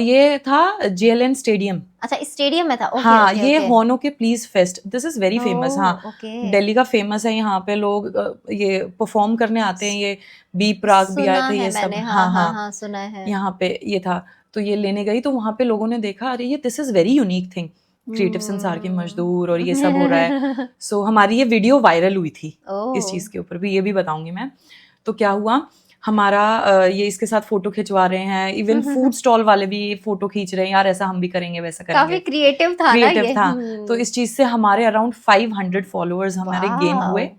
ये था JLN स्टेडियम। अच्छा, स्टेडियम में था। हाँ, ये हॉर्नो के please fest, this is very famous. हाँ, दिल्ली का फेमस है। यहाँ पे लोग ये परफॉर्म करने आते हैं, ये बी प्राग भी आए थे, ये सब। हाँ, सुना है। यहाँ पे ये था, तो ये लेने गई तो वहां पे लोगों ने देखा, अरे ये this is very unique thing, creative संसार की मजदूर और ये सब हो रहा है। सो हमारी ये वीडियो वायरल हुई थी इस चीज के ऊपर भी, ये भी बताऊंगी मैं। तो क्या हुआ, हमारा ये इसके साथ फोटो खिंचवा रहे हैं, इवन फूड स्टॉल वाले भी फोटो खींच रहे हैं, यार ऐसा हम भी करेंगे, वैसा करेंगे। काफी क्रिएटिव था ना ये। तो इस चीज से हमारे अराउंड 500 फॉलोअर्स हमारे गेन हुए।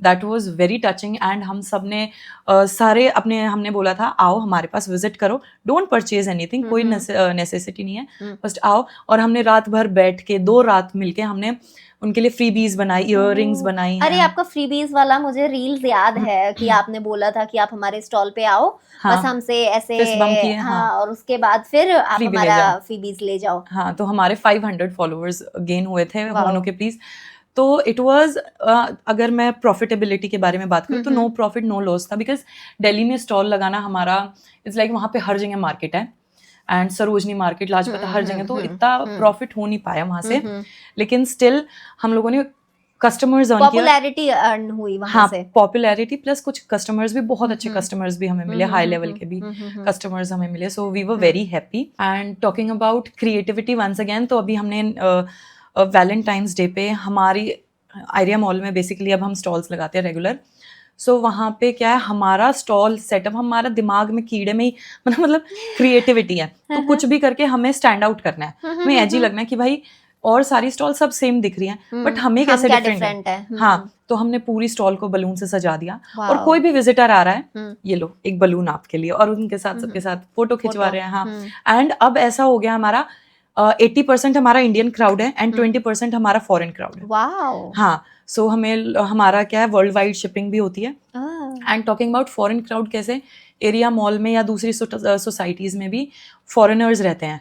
That was very touching. And हम सब ने सारे अपने, हमने बोला था आओ हमारे पास विजिट करो, डोंट परचेज एनीथिंग, कोई नेसेसिटी नहीं है, बस आओ। और हमने रात भर बैठ के 2 रात मिलके हमने उनके लिए फ्रीबीज बनाई, इयररिंग्स बनाई। अरे आपका फ्रीबीज वाला मुझे रील्स याद है कि आपने बोला था कि आप हमारे स्टॉल पे आओ, बस हमसे ऐसे हाँ, और उसके बाद फिर आप हमारा फ्रीबीज ले जाओ। हाँ, तो हमारे 500 फॉलोअर्स गेन हुए थे हॉर्नो के प्लीज। तो इट वाज, अगर मैं प्रॉफिटेबिलिटी के बारे में बात करूँ तो नो प्रॉफिट नो लॉस था, बिकॉज दिल्ली में स्टॉल लगाना हमारा इट्स लाइक वहाँ पे हर जगह मार्केट है, एंड सरोजनी मार्केट, लाजपत, हर जगह, तो इतना प्रॉफिट हो नहीं पाया वहां से। लेकिन स्टिल हम लोगों ने कस्टमर्स अर्न किया, पॉपुलैरिटी अर्न हुई वहां से। पॉपुलैरिटी प्लस कुछ कस्टमर्स भी, बहुत अच्छे कस्टमर्स भी हमें मिले, हाई लेवल के भी कस्टमर्स हमें मिले। So we were very happy. And talking about creativity once again, तो अभी हमने वैलेंटाइंस डे पे हमारी आइडिया मॉल में बेसिकली अब हम स्टॉल्स लगाते हैं रेगुलर। सो वहाँ पे क्या है, हमारा स्टॉल सेटअप, हमारा दिमाग में कीड़े में ही मतलब क्रिएटिविटी है, तो कुछ भी करके हमें स्टैंड आउट करना है, हमें ऐजी लगना है कि भाई और सारी स्टॉल सब सेम दिख रही हैं, बट हमें कैसे डिफरेंट है। हाँ, तो हमने पूरी स्टॉल को बलून से सजा दिया, और कोई भी विजिटर आ रहा है, ये लो एक बलून आपके लिए, और उनके साथ सबके साथ फोटो खिंचवा रहे हैं। हाँ, एंड अब ऐसा हो गया हमारा 80% हमारा इंडियन क्राउड है एंड 20% हमारा फॉरेन क्राउड है। हाँ, सो हमें हमारा क्या है, वर्ल्ड वाइड शिपिंग भी होती है। And talking about foreign crowd, कैसे एरिया मॉल में या दूसरी सोसाइटीज में भी फॉरेनर्स रहते हैं।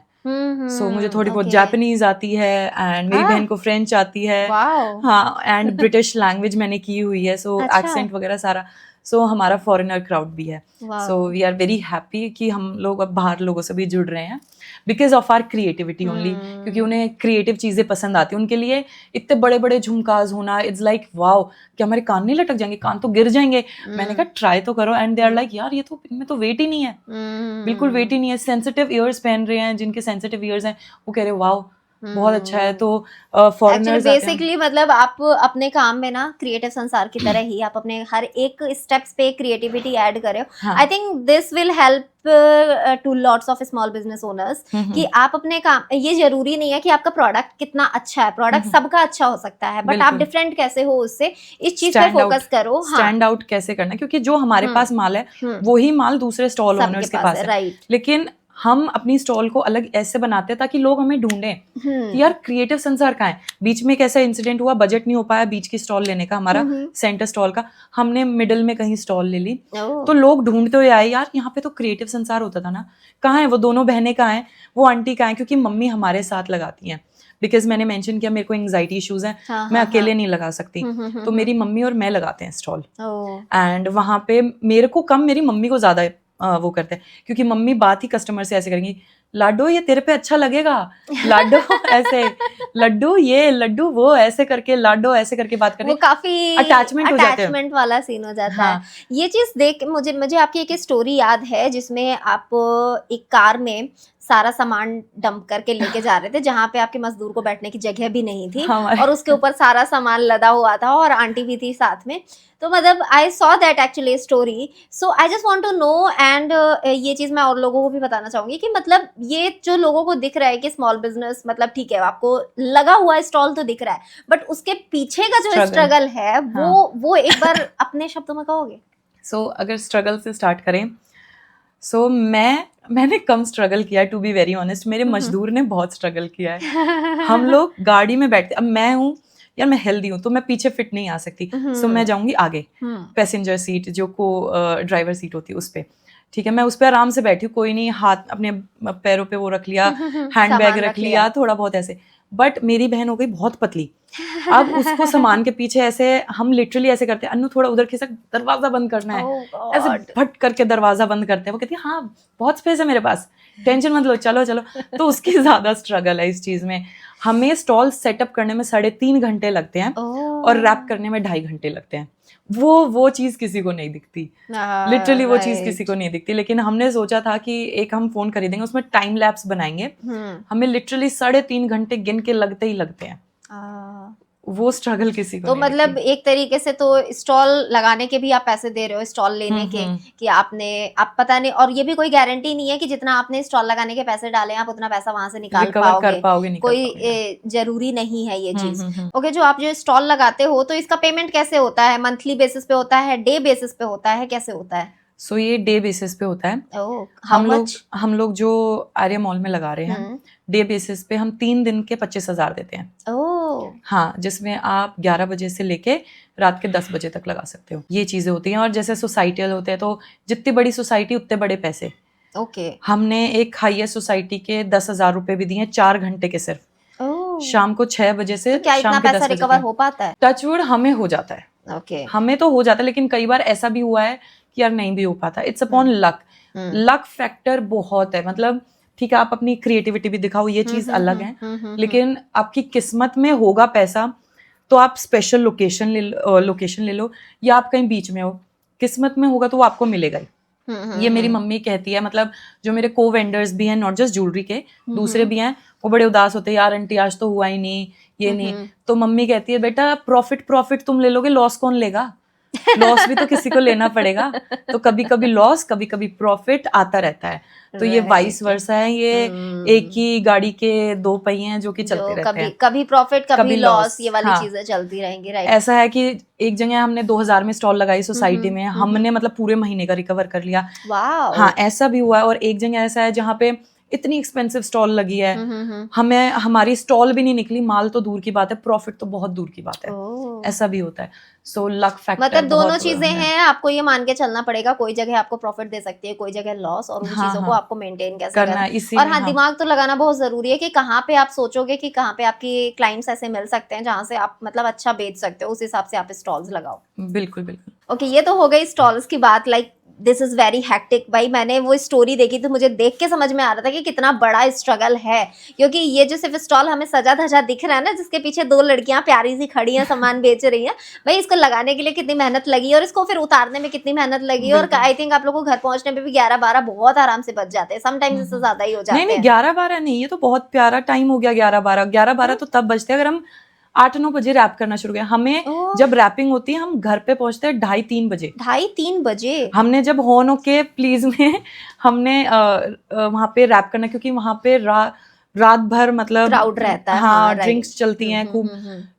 सो मुझे थोड़ी बहुत जापानीज आती है, एंड मेरी बहन को फ्रेंच आती है। हाँ, एंड ब्रिटिश लैंग्वेज मैंने की हुई है, सो एक्सेंट वगैरह सारा। सो हमारा फॉरेनर क्राउड भी है, Wow. So we are very happy कि हम लोग अब बाहर लोगों से भी जुड़ रहे हैं because of our creativity only, क्योंकि उन्हें क्रिएटिव चीज़ें पसंद आती हैं। उनके लिए इतने बड़े बड़े झुमकाज होना, इट्स लाइक वाओ, कि हमारे कान नहीं लटक जाएंगे, कान तो गिर जाएंगे। मैंने कहा ट्राई तो करो, एंड दे आर लाइक यार ये तो इनमें तो वेट ही नहीं है, बिल्कुल वेट ही नहीं है। सेंसिटिव ईयर्स पहन रहे हैं, जिनके सेंसिटिव ईयर्स हैं वो कह रहे वाओ बहुत अच्छा है। तो फॉरेनर्स बेसिकली मतलब आप अपने काम में ना क्रिएटिव संसार की तरह ही आप अपने हर एक स्टेप्स पे क्रिएटिविटी ऐड कर रहे हो। I think this will help to lots of small business owners कि आप अपने काम, ये जरूरी नहीं है कि आपका प्रोडक्ट कितना अच्छा है, प्रोडक्ट सबका अच्छा हो सकता है, बट आप डिफरेंट कैसे हो उससे, इस चीज पे फोकस करो। स्टैंड आउट कैसे करना है, क्योंकि जो हमारे पास माल है वही माल दूसरे स्टॉल ओनर्स के पास है, राइट। लेकिन हम अपनी स्टॉल को अलग ऐसे बनाते हैं ताकि लोग हमें ढूंढें कि यार क्रिएटिव संसार कहाँ है। बीच में एक ऐसा इंसिडेंट हुआ, बजट नहीं हो पाया बीच की स्टॉल लेने का, हमारा सेंटर स्टॉल का, हमने मिडिल में कहीं स्टॉल ले ली। तो लोग ढूंढते हुए आए यार यहाँ पे तो क्रिएटिव संसार होता था ना, कहाँ है वो दोनों बहनें, कहाँ हैं वो आंटी, कहाँ है, क्योंकि मम्मी हमारे साथ लगाती हैं। बिकॉज मैंने मेंशन किया मेरे को एंग्जाइटी इश्यूज हैं, मैं अकेले नहीं लगा सकती, तो मेरी मम्मी और मैं लगाते हैं स्टॉल। एंड वहां पे मेरे को कम, मेरी मम्मी को ज्यादा वो करते हैं, क्योंकि मम्मी बात ही कस्टमर से ऐसे करेंगी, लाडो ये तेरे पे अच्छा लगेगा, लाडो ऐसे, लड्डू ये, लड्डू वो, ऐसे करके, लाडो ऐसे करके बात करते, वो काफी अटैचमेंट वाला सीन हो जाता है। ये चीज देख मुझे आपकी एक स्टोरी याद है जिसमें आप एक कार में सारा सामान डंप करके लेके जा रहे थे, जहाँ पे आपके मजदूर को बैठने की जगह भी नहीं थी और उसके ऊपर सारा सामान लदा हुआ था और आंटी भी थी साथ में। तो मतलब I saw that actually story, so I just want to know, and ये चीज मैं और लोगों को भी बताना चाहूंगी कि मतलब ये जो लोगों को दिख रहा है कि स्मॉल बिजनेस, मतलब ठीक है आपको लगा हुआ स्टॉल तो दिख रहा है, बट उसके पीछे का जो स्ट्रगल है वो एक बार अपने शब्दों में कहोगे? सो अगर स्ट्रगल से स्टार्ट करें, सो मैंने कम स्ट्रगल किया है, टू बी वेरी ऑनेस्ट। मेरे मजदूर ने बहुत स्ट्रगल किया है। हम लोग गाड़ी में बैठते, अब मैं हूँ यार, मैं हेल्दी हूँ तो मैं पीछे फिट नहीं आ सकती, सो मैं जाऊंगी आगे, पैसेंजर सीट जो को ड्राइवर सीट होती है उस पे, ठीक है, मैं उस पे आराम से बैठी हूँ, कोई नहीं, हाथ अपने पैरों पे वो रख लिया, हैंड बैग रख लिया, थोड़ा बहुत ऐसे। बट मेरी बहन हो गई बहुत पतली, अब उसको सामान के पीछे ऐसे हम लिटरली ऐसे करते हैं, अन्नू थोड़ा उधर खिसक, दरवाजा बंद करना है, ऐसे भट करके दरवाजा बंद करते हैं। वो कहती है हाँ बहुत स्पेस है मेरे पास, टेंशन मत लो, चलो चलो। तो उसकी ज्यादा स्ट्रगल है इस चीज में। हमें स्टॉल सेटअप करने में 3.5 घंटे लगते हैं और रैप करने में 2.5 घंटे लगते हैं। वो चीज किसी को नहीं दिखती, लिटरली वो चीज किसी को नहीं दिखती। लेकिन हमने सोचा था कि एक हम फोन खरीदेंगे, उसमें टाइम लैप्स बनाएंगे, हमें लिटरली 3.5 घंटे गिन के लगते ही लगते हैं। वो स्ट्रगल किसी को तो नहीं मतलब दिखती। एक तरीके से तो स्टॉल लगाने के भी आप पैसे दे रहे हो, स्टॉल लेने के, कि आप पता नहीं, और ये भी कोई गारंटी नहीं है कि जितना आपने स्टॉल लगाने के पैसे डाले आप उतना पैसा वहां से निकाल पाओगे, कोई जरूरी नहीं है ये चीज। ओके, जो आप जो स्टॉल लगाते हो तो इसका पेमेंट कैसे होता है? मंथली बेसिस पे होता है, डे बेसिस पे होता है, कैसे होता है? सो ये डे बेसिस पे होता है। हम लोग जो आर्या मॉल में लगा रहे हैं, डे बेसिस पे हम 3 दिन के 25,000 देते हैं। हाँ, जिसमें आप 11 बजे से लेके रात के 10 बजे तक लगा सकते हो। ये चीजें होती हैं। और जैसे सोसाइटियल होते हैं तो जितनी बड़ी सोसाइटी उतने बड़े पैसे। हमने एक हाईएस्ट सोसाइटी के 10,000 रुपए भी दिए हैं 4 घंटे के सिर्फ। शाम को 6 बजे से क्या शाम इतना के 10 पैसा बजे रिकवर हो पाता है? टचवुड हमें हो जाता है। हमें तो हो जाता है, लेकिन कई बार ऐसा भी हुआ है कि यार नहीं भी हो पाता। It's upon luck. Luck factor बहुत है। मतलब ठीक है, आप अपनी क्रिएटिविटी भी दिखाओ, ये चीज अलग है, लेकिन आपकी किस्मत में होगा पैसा तो आप स्पेशल लोकेशन ले लो, या आप कहीं बीच में हो, किस्मत में होगा तो वो आपको मिलेगा ही। ये मेरी मम्मी कहती है। मतलब जो मेरे को वेंडर्स भी हैं, नॉट जस्ट ज्वेलरी के, दूसरे भी हैं, वो बड़े उदास होते हैं, यार आंटी आज तो हुआ ही नहीं, ये नहीं। तो मम्मी कहती है बेटा प्रॉफिट तुम ले लोगे, लॉस कौन लेगा? लॉस भी तो किसी को लेना पड़ेगा। तो कभी कभी लॉस, कभी कभी प्रॉफिट आता रहता है। तो ये वाइस वर्सा है। ये एक ही गाड़ी के 2 पहिए हैं जो कि चलते रहते हैं। कभी प्रॉफिट कभी लॉस, ये वाली चीजें चलती रहेंगी। राइट। ऐसा है कि एक जगह हमने 2000 में स्टॉल लगाई सोसाइटी में, हमने मतलब पूरे महीने का रिकवर कर लिया। वाह। हाँ, ऐसा भी हुआ है। और एक जगह ऐसा है जहाँ पे इतनी एक्सपेंसिव स्टॉल लगी है, हमें हमारी स्टॉल भी नहीं निकली, माल तो दूर की बात है, प्रॉफिट तो बहुत दूर की बात है। ऐसा भी होता है। सो लक फैक्टर, मतलब दोनों चीजें हैं, आपको ये मान के चलना पड़ेगा, कोई जगह आपको प्रॉफिट दे सकती है, कोई जगह लॉस, और उन चीजों को आपको मेंटेन कैसे करना है। और हाँ, दिमाग तो लगाना बहुत जरूरी है कि कहाँ पे आप सोचोगे कि कहाँ पे आपकी क्लाइंट्स ऐसे मिल सकते हैं जहाँ से आप मतलब अच्छा बेच सकते हो, उस हिसाब से आप स्टॉल्स लगाओ। बिल्कुल बिल्कुल। ओके, ये तो हो गई स्टॉल्स की बात। Like this is very hectic. भाई मैंने वो स्टोरी देखी तो मुझे देख के समझ में आ रहा था कि कितना बड़ा स्ट्रगल है, क्योंकि ये जो सिर्फ स्टॉल हमें सजा धजा दिख रहा है ना, जिसके पीछे 2 लड़कियां प्यारी सी खड़ी हैं, सामान बेच रही हैं, भाई इसको लगाने के लिए कितनी मेहनत लगी और इसको फिर उतारने में कितनी मेहनत लगी, और आई थिंक आप लोगों को घर पहुंचने में भी 11-12 बहुत आराम से बच जाते हैं, समटाइम्स इससे ज्यादा ही हो जाते हैं। नहीं 11-12 नहीं, ये तो बहुत प्यारा टाइम हो गया। 11-12 तो तब बजते हैं अगर हम 8-9 बजे रैप करना शुरू किया। हमें जब रैपिंग होती है हम घर पे पहुंचते हैं 2:30-3 बजे। 2:30-3 बजे हमने जब हॉर्न ओके प्लीज में हमने वहां पे रैप करना, क्योंकि वहां पे रात भर मतलब क्राउड रहता है। हाँ, ड्रिंक्स चलती हैं खूब।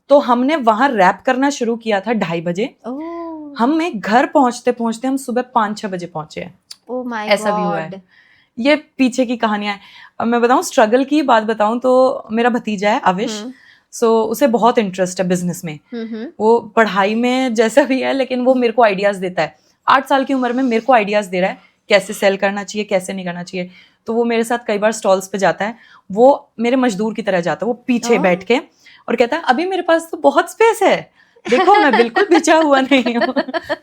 तो हमने वहां रैप करना शुरू किया था 2:30 बजे। हमें घर पहुंचते पहुंचते हम सुबह 5-6 बजे पहुंचे हैं। ओह माय ऐसा भी हुआ है। ये पीछे की कहानियां हैं। अब मैं बताऊं, स्ट्रगल की बात बताऊं तो मेरा भतीजा है अविश, सो उसे बहुत इंटरेस्ट है बिजनेस में। वो पढ़ाई में जैसा भी है, लेकिन वो मेरे को आइडियाज देता है। 8 साल की उम्र में मेरे को आइडियाज दे रहा है कैसे सेल करना चाहिए, कैसे नहीं करना चाहिए। तो वो मेरे साथ कई बार स्टॉल्स पे जाता है। वो मेरे मजदूर की तरह जाता है, वो पीछे बैठ के और कहता है अभी मेरे पास तो बहुत स्पेस है, देखो मैं बिल्कुल बिछा हुआ नहीं हूँ।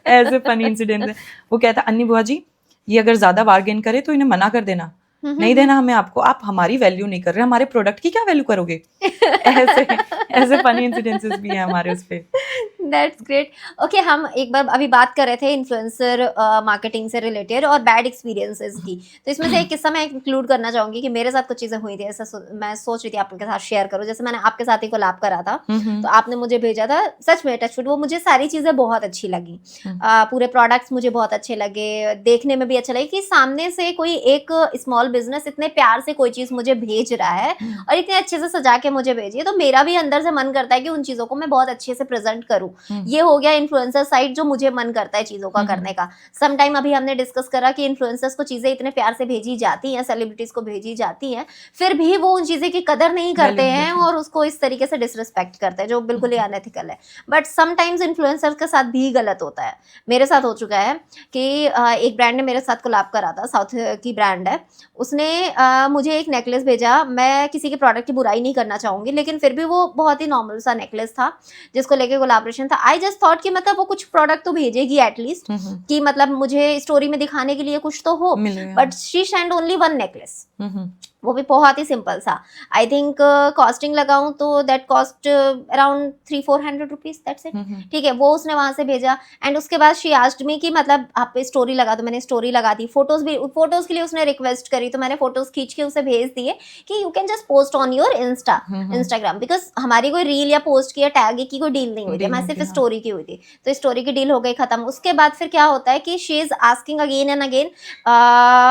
ऐसे फनी इंसिडेंट है। वो कहता है अन्नी बुआ जी, ये अगर ज्यादा बार्गेन करे तो इन्हें मना कर देना, नहीं देना हमें आपको, आप हमारी वैल्यू नहीं कर रहे, हमारे प्रोडक्ट की क्या वैल्यू करोगे। ऐसे फनी इंसिडेंसेस भी हैं हमारे उस पे। That's great. ओके, हम एक बार अभी बात कर रहे थे इन्फ्लुएंसर मार्केटिंग से रिलेटेड और बैड एक्सपीरियंसेस की, तो इसमें से एक किस्सा मैं इंक्लूड करना चाहूंगी कि मेरे साथ कुछ चीजें हुई थी, ऐसा मैं सोच रही थी आपके साथ शेयर करूं। जैसे मैंने आपके साथ ही कोलैब करा था, तो आपने मुझे भेजा था, सच में टचवुड वो मुझे सारी चीजें बहुत अच्छी लगी। पूरे प्रोडक्ट्स मुझे बहुत अच्छे लगे, देखने में भी अच्छा लगे कि सामने से कोई एक स्मॉल बिजनेस इतने प्यार से कोई चीज मुझे भेज रहा है और इतने अच्छे से सजा के मुझे भेजी है, तो मेरा भी अंदर से मन करता है कि उन चीजों को मैं बहुत अच्छे से प्रेजेंट करूं। ये हो गया इन्फ्लुएंसर साइड, जो मुझे मन करता है चीजों का करने का। सम टाइम अभी हमने डिस्कस करा कि इन्फ्लुएंसर्स को चीजें इतने प्यार से भेजी जाती हैं, सेलिब्रिटीज को भेजी जाती हैं, फिर भी वो उन चीजें की कदर नहीं करते हैं और उसको इस तरीके से डिसरिस्पेक्ट करते हैं, जो बिल्कुल ही अनएथिकल है। बट समटाइम्स इन्फ्लुएंसर्स के साथ भी गलत होता है। मेरे साथ हो चुका है कि एक ब्रांड ने मेरे साथ कोलैब करा था, साउथ की ब्रांड है, उसने मुझे एक नेकलेस भेजा। मैं किसी के प्रोडक्ट की बुराई नहीं करना चाहूंगी, लेकिन फिर भी वो बहुत ही नॉर्मल सा नेकलेस था जिसको लेके कोलैबोरेशन था। आई जस्ट थॉट कि मतलब वो कुछ प्रोडक्ट तो भेजेगी एटलीस्ट, कि मतलब मुझे स्टोरी में दिखाने के लिए कुछ तो हो, but she send only 1 necklace, वो भी बहुत ही सिंपल सा। आई थिंक कॉस्टिंग लगाऊं तो that cost around 300-400 rupees, that's it. ठीक है, वो उसने वहां से भेजा एंड उसके बाद शी आस्क्ड मी कि मतलब आप पे स्टोरी लगा, तो मैंने स्टोरी लगा दी। फोटोज के लिए उसने रिक्वेस्ट करी, तो मैंने फोटोज खींच के उसे भेज दिए कि you can just post on your Instagram, because हमारी कोई रील या पोस्ट की या टैग की कोई डील नहीं हुई थी, मैं सिर्फ स्टोरी की हुई थी। तो स्टोरी की डील हो गई खत्म। उसके बाद फिर क्या होता है कि she is asking again and again,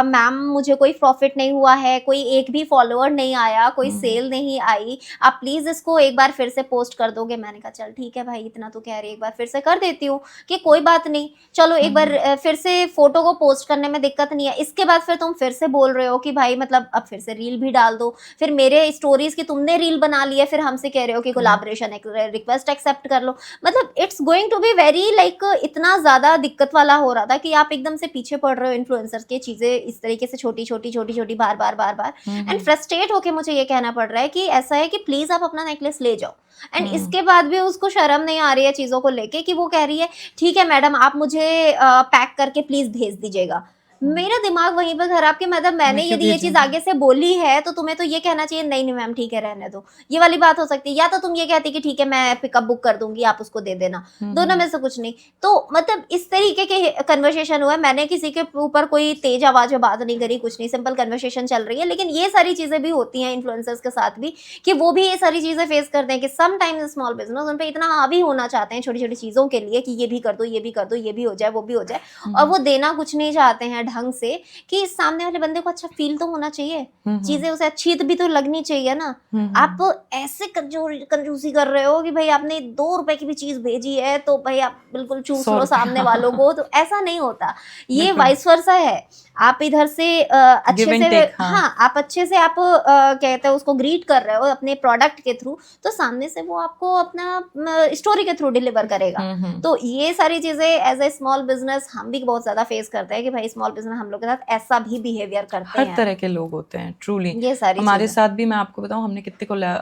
ma'am मुझे कोई प्रॉफिट नहीं हुआ है, कोई एक भी फॉलोअर नहीं आया, कोई सेल नहीं आई, आप प्लीज इसको एक बार फिर से पोस्ट कर दोगे। मैंने कहा चल ठीक है भाई, इतना तो कह रही है, एक बार फिर से कर देती हूँ, कि कोई बात नहीं, चलो एक बार फिर से फोटो को पोस्ट करने में दिक्कत नहीं है। इसके बाद फिर तुम फिर से बोल रहे हो कि भाई मतलब अब फिर से रील भी डाल दो, फिर मेरे स्टोरीज की तुमने रील बना ली है, फिर हमसे कह रहे हो कि कोलैबोरेशन रिक्वेस्ट एक्सेप्ट कर लो। मतलब it's going to be very like इतना ज्यादा दिक्कत वाला हो रहा था कि आप एकदम से पीछे पड़ रहे हो इन्फ्लुएंसर्स की, चीजें इस तरीके से छोटी छोटी बार बार एंड फ्रस्ट्रेट होके मुझे ये कहना पड़ रहा है कि ऐसा है कि प्लीज आप अपना नेकलेस ले जाओ। एंड इसके बाद भी उसको शर्म नहीं आ रही है चीजों को लेके, कि वो कह रही है ठीक है मैडम आप मुझे पैक करके प्लीज भेज दीजिएगा। मेरा दिमाग वहीं पर खराब कि मतलब मैंने यदि ये चीज आगे से बोली है तो तुम्हें तो ये कहना चाहिए नहीं मैम ठीक है रहने दो, ये वाली बात हो सकती है। या तो तुम ये कहती कि ठीक है मैं पिकअप बुक कर दूंगी, आप उसको दे देना, दोनों में से कुछ नहीं। तो मतलब इस तरीके के कन्वर्सेशन हुआ। मैंने किसी के ऊपर कोई तेज आवाज में बात नहीं करी, कुछ नहीं, सिंपल कन्वर्सेशन चल रही है। लेकिन ये सारी चीजें भी होती हैं इन्फ्लुएंसर्स के साथ भी, कि वो भी ये सारी चीजें फेस करते हैं कि समटाइम्स स्मॉल बिजनेस उन पर इतना हावी होना चाहते हैं छोटी छोटी चीजों के लिए कि ये भी कर दो, ये भी कर दो, ये भी हो जाए, वो भी हो जाए, और वो देना कुछ नहीं चाहते हैं, ढंग से कि सामने वाले बंदे को अच्छा फील तो होना चाहिए, चीजें उसे अच्छी भी तो लगनी चाहिए ना। आप ऐसे कंजूसी कर रहे हो कि भाई आपने 2 रुपए की भी चीज भेजी है तो भाई आप बिल्कुल चूस 100 लो सामने वालों को, तो ऐसा नहीं होता। ये बिल्कुल। वाइस वर्सा है। आप इधर से अच्छे Give and से take, हाँ। हाँ, आप अच्छे से आप कहते हैं उसको ग्रीट कर रहे हो अपने प्रोडक्ट के थ्रू, तो सामने से वो आपको अपना स्टोरी के थ्रू डिलीवर करेगा। तो ये सारी चीजें एज ए स्मॉल बिजनेस हम भी बहुत ज्यादा फेस करते हैं कि भाई स्मॉल बिजनेस हम लोग के साथ ऐसा भी बिहेवियर करते हर हैं। तरह के लोग होते हैं ट्रूली। ये सारी हमारे चीजें। साथ भी, मैं आपको बताऊं,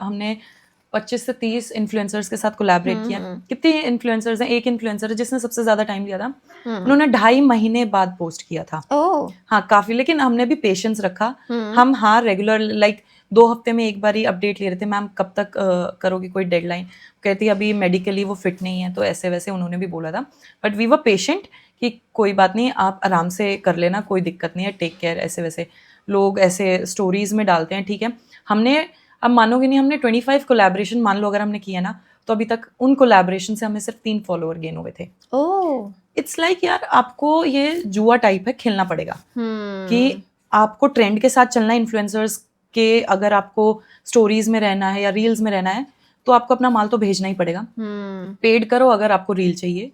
हमने 25 से 30 इन्फ्लुएंसर्स के साथ कोलैबोरेट किया। कितने इन्फ्लुएंसर्स हैं? एक इन्फ्लुएंसर है जिसने सबसे ज्यादा टाइम लिया था, उन्होंने 2.5 महीने बाद पोस्ट किया था। ओह हाँ काफी, लेकिन हमने भी पेशेंस रखा। हम हाँ रेगुलर लाइक 2 हफ्ते में एक बार ही अपडेट ले रहे थे, मैम कब तक करोगी कोई डेडलाइन? कहती अभी मेडिकली वो फिट नहीं है, तो ऐसे वैसे उन्होंने भी बोला था, बट वी वर पेशेंट कि कोई बात नहीं, आप आराम से कर लेना, कोई दिक्कत नहीं है, टेक केयर। ऐसे वैसे लोग ऐसे स्टोरीज में डालते हैं, ठीक है। हमने, अब मानोगे नहीं, हमने 25 कोलैबोरेशन मान लो अगर हमने किया ना, तो अभी तक उन कोलैबोरेशन से हमें सिर्फ 3 फॉलोअर गेन हुए थे। ओह इट्स लाइक यार आपको ये जुआ टाइप है, खेलना पड़ेगा कि आपको ट्रेंड के साथ चलना है। इन्फ्लुएंसर्स के अगर आपको स्टोरीज में रहना है या रील्स में रहना है, तो आपको अपना माल तो भेजना ही पड़ेगा। पेड करो अगर आपको रील चाहिए,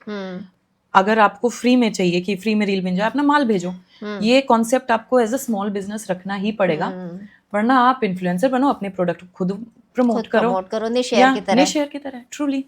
अगर आपको फ्री में चाहिए कि फ्री में रील मिल जाए, अपना माल भेजो। ये कॉन्सेप्ट आपको एज अ स्मॉल बिजनेस रखना ही पड़ेगा, वरना आप इन्फ्लुएंसर बनो, अपने प्रोडक्ट खुद प्रमोट करो शेयर की तरह ट्रूली।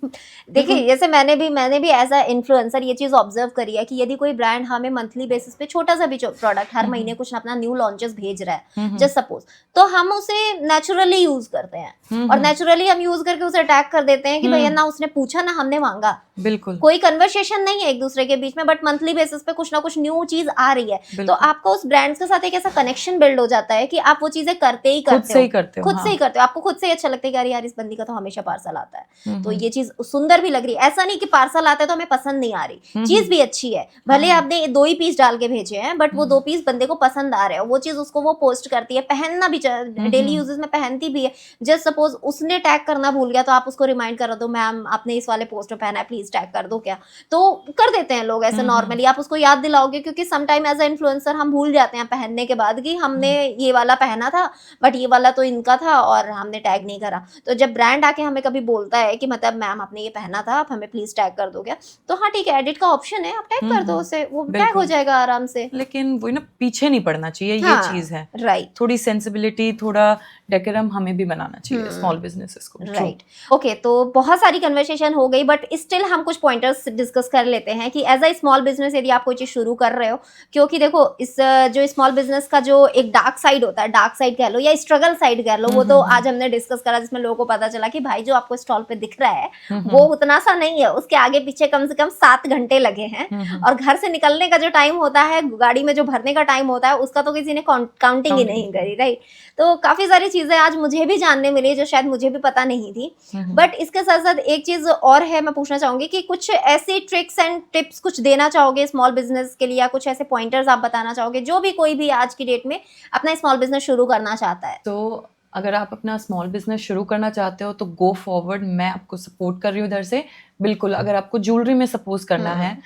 देखिए जैसे मैंने भी एज अ इन्फ्लुएंसर ये चीज ऑब्जर्व करी है कि यदि कोई ब्रांड हमें मंथली बेसिस पे छोटा सा भी प्रोडक्ट हर महीने कुछ अपना न्यू लॉन्चेस भेज रहा है जस्ट सपोज, तो हम उसे नेचुरली यूज करते हैं और नेचुरली हम यूज करके उसे टैग कर देते हैं कि भैया ना उसने पूछा ना हमने मांगा, बिल्कुल कोई कन्वर्सेशन नहीं है एक दूसरे के बीच में, बट मंथली बेसिस पे कुछ ना कुछ न्यू चीज आ रही है, तो आपको उस ब्रांड्स के साथ एक ऐसा कनेक्शन बिल्ड हो जाता है कि आप वो चीजें करते ही करते हो, खुद से ही करते हो। आपको खुद से ही अच्छा लगता है कि यार इस बंदी का तो हमेशा पार्सल आता है, तो ये चीज सुंदर भी लग रही है। ऐसा नहीं कि पार्सल आता है तो हमें पसंद नहीं आ रही, चीज भी अच्छी है, भले आपने 2 ही पीस डाल के भेजे हैं बट वो 2 पीस बंदे को पसंद आ रहे हैं, वो चीज उसको वो पोस्ट करती है, पहनना भी डेली यूजेस में पहनती भी है। जस्ट सपोज उसने टैग करना भूल गया तो आप उसको रिमाइंड कर दो, मैम आपने इस वाले पोस्ट में पहना है, प्लीज टैग कर दो क्या, तो कर देते हैं लोग ऐसे नॉर्मली। आप उसको याद दिलाओगे क्योंकि some time as a influencer हम भूल जाते हैं पहनने के बाद कि हमने ये वाला पहना था बट ये वाला तो इनका था और हमने टैग नहीं करा। तो जब ब्रांड आके हमें कभी बोलता है कि मतलब मैम आपने ये पहना था, आप हमें प्लीज टैग कर दो क्या, तो हाँ ठीक है, एडिट का ऑप्शन है, आप टैग कर दो उसे, वो टैग हो जाएगा आराम से। लेकिन वो ना पीछे नहीं पड़ना चाहिए, ये चीज है। राइट, थोड़ी सेंसिबिलिटी, थोड़ा डेकोरम हमें भी बनाना चाहिए स्मॉल बिजनेसेस को। राइट, ओके, तो बहुत सारी कन्वर्सेशन हो गई बट स्टिल हम कुछ पॉइंटर्स डिस्कस कर लेते हैं कि एज अ स्मॉल बिजनेस यदि आप कोई चीज शुरू कर रहे हो, क्योंकि देखो इस जो स्मॉल बिजनेस का जो एक डार्क साइड होता है, डार्क साइड कह लो या स्ट्रगल साइड कह लो, वो तो आज हमने डिस्कस करा, जिसमें लोगों को पता चला कि भाई जो आपको स्टॉल पे दिख रहा है वो उतना सा नहीं है, उसके आगे पीछे कम से कम 7 घंटे लगे हैं और घर से निकलने का जो टाइम होता है, गाड़ी में जो भरने का टाइम होता है, उसका तो किसी ने काउंटिंग ही नहीं करी, राइट। तो काफी सारी चीजें आज मुझे भी जानने मिली जो शायद मुझे भी पता नहीं थी। बट इसके साथ साथ एक चीज और है, मैं पूछना चाहूंगी कि कुछ ऐसी ट्रिक्स एंड टिप्स कुछ देना चाहोगे स्मॉल बिजनेस के लिए, या कुछ ऐसे पॉइंटर्स आप बताना चाहोगे जो भी कोई भी आज की डेट में अपना स्मॉल बिजनेस शुरू करना चाहता है? तो अगर आप अपना स्मॉल बिजनेस शुरू करना चाहते हो तो गो फॉरवर्ड, मैं आपको सपोर्ट कर रही हूँ इधर से, बिल्कुल। अगर आपको ज्वेलरी में सपोज करना है,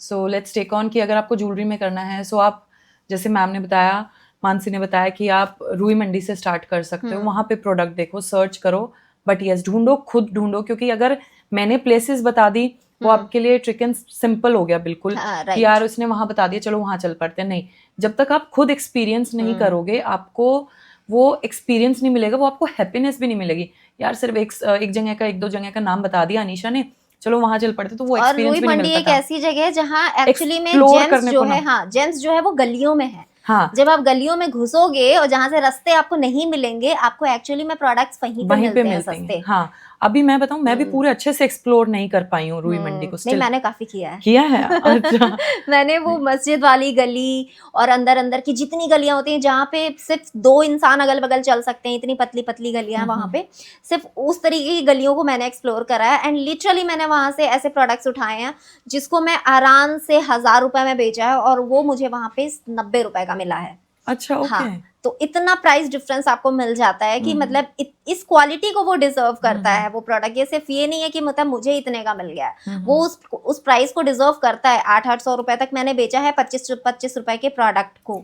सो लेट्स टेक ऑन कि अगर आपको ज्वेलरी में करना है, सो आप जैसे मैम ने बताया, मानसी ने बताया कि आप रुई मंडी से स्टार्ट कर सकते हो, वहां पे प्रोडक्ट देखो, सर्च करो, बट यस ढूंढो, खुद ढूंढो, क्योंकि अगर मैंने प्लेसेस बता दी वो आपके लिए ट्रिक एंड सिंपल हो गया बिल्कुल, कि यार उसने वहां बता दिया चलो वहां चल पड़ते हैं। नहीं, जब तक आप खुद एक्सपीरियंस नहीं करोगे, आपको वो एक्सपीरियंस नहीं मिलेगा, वो आपको हैप्पीनेस भी नहीं मिलेगी। यार सिर्फ एक जगह का, 1-2 जगह का नाम बता दिया अनीशा ने, चलो वहां चल पड़ते, तो वो एक्सपीरियंस भी नहीं मिलता। एक ऐसी जगह है जहाँ एक्चुअली में जेम्स जो है, हाँ जेम्स जो है वो गलियों में है। हाँ, जब आप गलियों में घुसोगे और जहाँ से रास्ते आपको नहीं मिलेंगे, आपको एक्चुअली में प्रोडक्ट्स वहीं पे मिलते हैं सस्ते। हाँ, अभी मैं बताऊं, मैं भी पूरे अच्छे से एक्सप्लोर नहीं कर पाई हूँ रुई मंडी को। नहीं, मैंने काफी किया है। अच्छा। मैंने वो मस्जिद वाली गली और अंदर अंदर की जितनी गलियां होती हैं जहाँ पे सिर्फ 2 इंसान अगल बगल चल सकते हैं, इतनी पतली पतली गलियां, वहां पे सिर्फ उस तरीके की गलियों को मैंने एक्सप्लोर करा है। एंड लिटरली मैंने वहां से ऐसे प्रोडक्ट्स उठाए हैं जिसको मैं आराम से 1000 रुपए में बेचा है और वो मुझे वहां पे 90 रुपए का मिला है। अच्छा, ओके। हाँ, तो इतना प्राइस डिफरेंस आपको मिल जाता है कि मतलब इस क्वालिटी को वो डिजर्व करता है वो प्रोडक्ट। ये सिर्फ ये नहीं है कि मतलब मुझे इतने का मिल गया है, वो उस प्राइस को डिजर्व करता है। 800 रुपए तक मैंने बेचा है 25 रुपए के प्रोडक्ट को।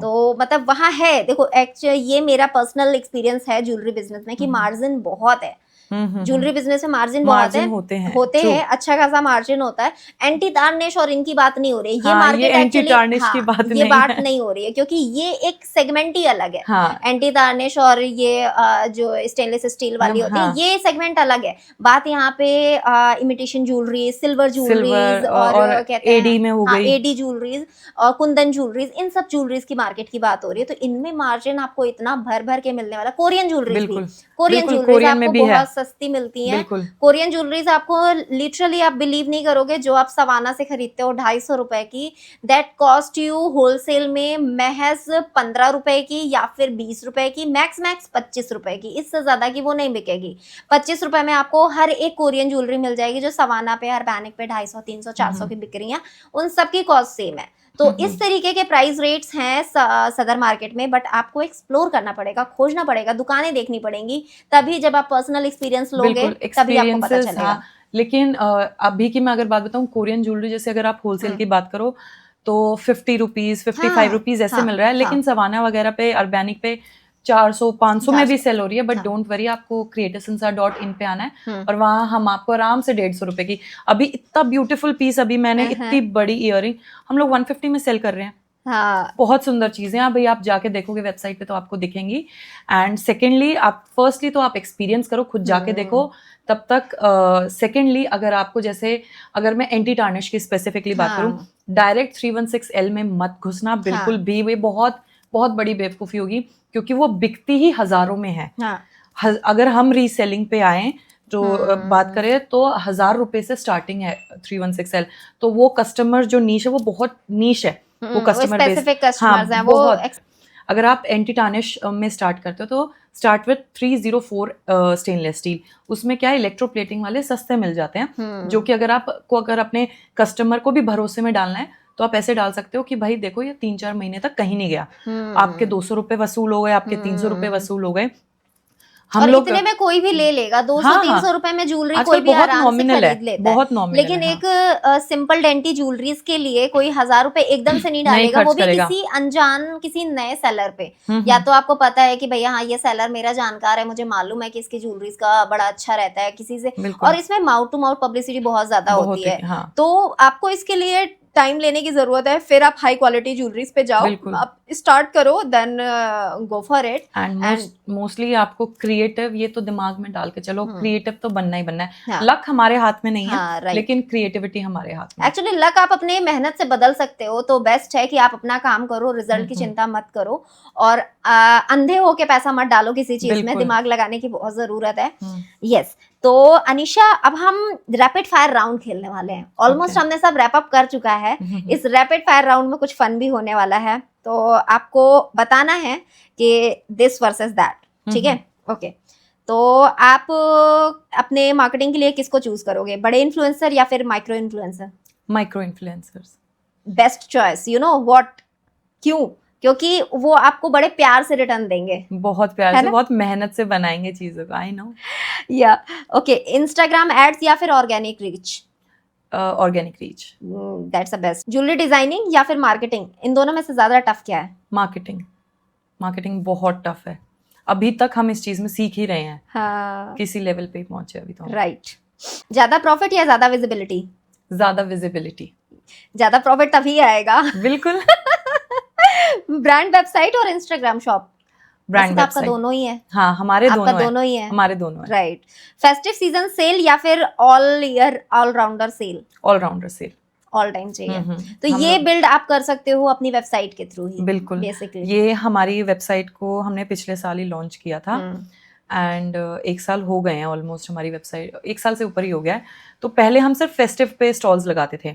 तो मतलब वहाँ है, देखो एक्चुअली ये मेरा पर्सनल एक्सपीरियंस है ज्वेलरी बिजनेस में कि मार्जिन बहुत है। ज्वेलरी बिजनेस में मार्जिन बहुत है, होते हैं अच्छा खासा मार्जिन होता है। एंटी टार्निश और इनकी बात नहीं हो रही है, ये मार्केट एक्चुअली ये बात नहीं हो रही है क्योंकि ये एक सेगमेंट ही अलग है। एंटी टार्निश और ये जो स्टेनलेस स्टील वाली होती है ये सेगमेंट अलग है। बात यहाँ पे इमिटेशन ज्वेलरी, सिल्वर ज्वेलरीज और कहते हैं एडी में हो गई, एडी ज्वेलरीज और कुंदन ज्वेलरीज, इन सब ज्वेलरीज की मार्केट की बात हो रही है। तो इनमें मार्जिन आपको इतना भर भर के मिलने वाला। कोरियन ज्वेलरीज भी, कोरियन ज्वेलरीज आपको बहुत सस्ती मिलती हैं। कोरियन ज्वेलरीज आपको लिटरली आप बिलीव नहीं करोगे, जो आप सवाना से खरीदते हो 250 रुपए की, दैट कॉस्ट यू होलसेल में महज 15 रुपए की या फिर 20 रुपए की, मैक्स 25 रुपए की, इससे ज्यादा की वो नहीं बिकेगी। 25 रुपए में आपको हर एक कोरियन ज्वेलरी मिल जाएगी जो सवाना पे, अर्बैनिक पे 250, 300, 400 की बिक रही है, उन सबकी कॉस्ट सेम है। तो इस तरीके के प्राइस रेट्स हैं सदर मार्केट में, बट आपको एक्सप्लोर करना पड़ेगा, खोजना पड़ेगा, दुकानें देखनी पड़ेंगी, तभी जब आप पर्सनल एक्सपीरियंस लोगे तभी आपको पता चलेगा। लेकिन अभी की मैं अगर बात बताऊं, कोरियन ज्वेलरी जैसे अगर आप होलसेल की बात करो तो 50 रुपीज 55 रुपीज ऐसे मिल रहा है, लेकिन सवाना वगैरह पे, अर्बैनिक पे 400 500 में भी सेल हो रही है। बट डोंट वरी, आपको creativesansar.in पे आना है और वहाँ हम आपको आराम से 150 रुपए की, अभी इतना ब्यूटीफुल पीस, अभी मैंने इतनी बड़ी इयरिंग हम लोग 150 में सेल कर रहे हैं। बहुत सुंदर चीजें हैं, भाई आप जाके देखोगे वेबसाइट पे तो आपको दिखेंगी। एंड सेकेंडली आप फर्स्टली तो आप एक्सपीरियंस करो, खुद जाके देखो तब तक। सेकेंडली अगर आपको जैसे, अगर मैं एंटी टार्निश की स्पेसिफिकली बात करूं, डायरेक्ट 316L में मत घुसना बिल्कुल भी, वे बहुत बहुत बड़ी बेवकूफ़ी होगी क्योंकि वो बिकती ही हजारों में है। अगर हम रीसेलिंग पे आए तो बात करें तो 1000 रुपए से स्टार्टिंग है 316L। तो वो कस्टमर जो नीश है वो बहुत नीश है, वो कस्टमर स्पेसिफिक कस्टमर्स हैं वो। अगर आप एंटी टार्निश में स्टार्ट करते हो तो स्टार्ट विद 304 स्टेनलेस स्टील, उसमें क्या है इलेक्ट्रोप्लेटिंग वाले सस्ते मिल जाते हैं, जो कि अगर आपको अगर अपने कस्टमर को भी भरोसे में डालना है तो आप ऐसे डाल सकते हो कि भाई देखो ये 3-4 महीने तक कहीं नहीं गया, आपके 200 रुपए वसूल हो गए, आपके 300 रुपए वसूल हो गए। हम लोग इतने में कोई भी ले लेगा, 200-300 रुपए में ज्वेलरी कोई भी आराम से खरीद लेता है, बहुत नॉमिनल। लेकिन एक सिंपल डेंटी ज्वेलरीज के लिए कोई 1000 रुपए एकदम से नहीं डालेगा, वो भी किसी अनजान, किसी नए सेलर पे। या तो आपको पता है कि भैया हाँ ये सेलर मेरा जानकार है, मुझे मालूम है कि इसकी ज्वेलरीज का बड़ा अच्छा रहता है किसी से, और इसमें माउथ टू माउथ पब्लिसिटी बहुत ज्यादा होती है। तो आपको इसके लिए टाइम लेने की जरूरत है, फिर आप हाई क्वालिटी ज्वेलरीज पे जाओ, आप स्टार्ट करो, then go for it. And mostly आपको क्रिएटिव, ये तो दिमाग में डाल के चलो, क्रिएटिव तो बनना ही बनना है। लक हमारे हाथ में नहीं है, लेकिन क्रिएटिविटी हमारे हाथ में। एक्चुअली लक आप अपने मेहनत से बदल सकते हो, तो बेस्ट है कि आप अपना काम करो, रिजल्ट की चिंता मत करो, और अंधे होके पैसा मत डालो किसी चीज में, दिमाग लगाने की बहुत जरूरत है। यस, तो अनीशा अब हम रैपिड फायर राउंड खेलने वाले हैं। ऑलमोस्ट हमने सब रैप अप कर चुका है। इस रैपिड फायर राउंड में कुछ फन भी होने वाला है, तो आपको बताना है कि दिस वर्सेस दैट, ठीक है? ओके, तो आप अपने मार्केटिंग के लिए किसको चूज करोगे, बड़े इन्फ्लुएंसर या फिर micro influencer? Micro influencers best choice. You know what, क्यों? क्योंकि वो आपको बड़े प्यार से रिटर्न देंगे, बहुत प्यार से, बहुत मेहनत से बनाएंगे चीजों को। I know. या ओके, इंस्टाग्राम एड्स या फिर organic reach? Organic reach, that's the best. Jewellery designing या फिर मार्केटिंग, इन दोनों में से ज्यादा टफ क्या है? मार्केटिंग। मार्केटिंग बहुत टफ है, अभी तक हम इस चीज में सीख ही रहे हैं। हाँ, किसी लेवल पे पहुंचे अभी तो। राइट। ज्यादा प्रॉफिट या ज्यादा विजिबिलिटी? ज्यादा विजिबिलिटी। ज्यादा प्रॉफिट तभी आएगा। बिल्कुल। ब्रांड वेबसाइट और इंस्टाग्राम शॉप? Brand website. आपका दोनों ही है? हाँ, हमारे दोनों ही है। हमारे दोनों है। राइट। फेस्टिव सीजन सेल या फिर all year allrounder sale? Allrounder sale, all time चाहिए। तो ये बिल्ड आप कर सकते हो अपनी वेबसाइट के थ्रू ही। बिल्कुल, बेसिकली ये हमारी वेबसाइट को हमने पिछले साल ही लॉन्च किया था, एंड 1 साल हो गए हैं ऑलमोस्ट, हमारी वेबसाइट 1 साल से ऊपर ही हो गया है। तो पहले हम सिर्फ फेस्टिव पे स्टॉल्स लगाते थे,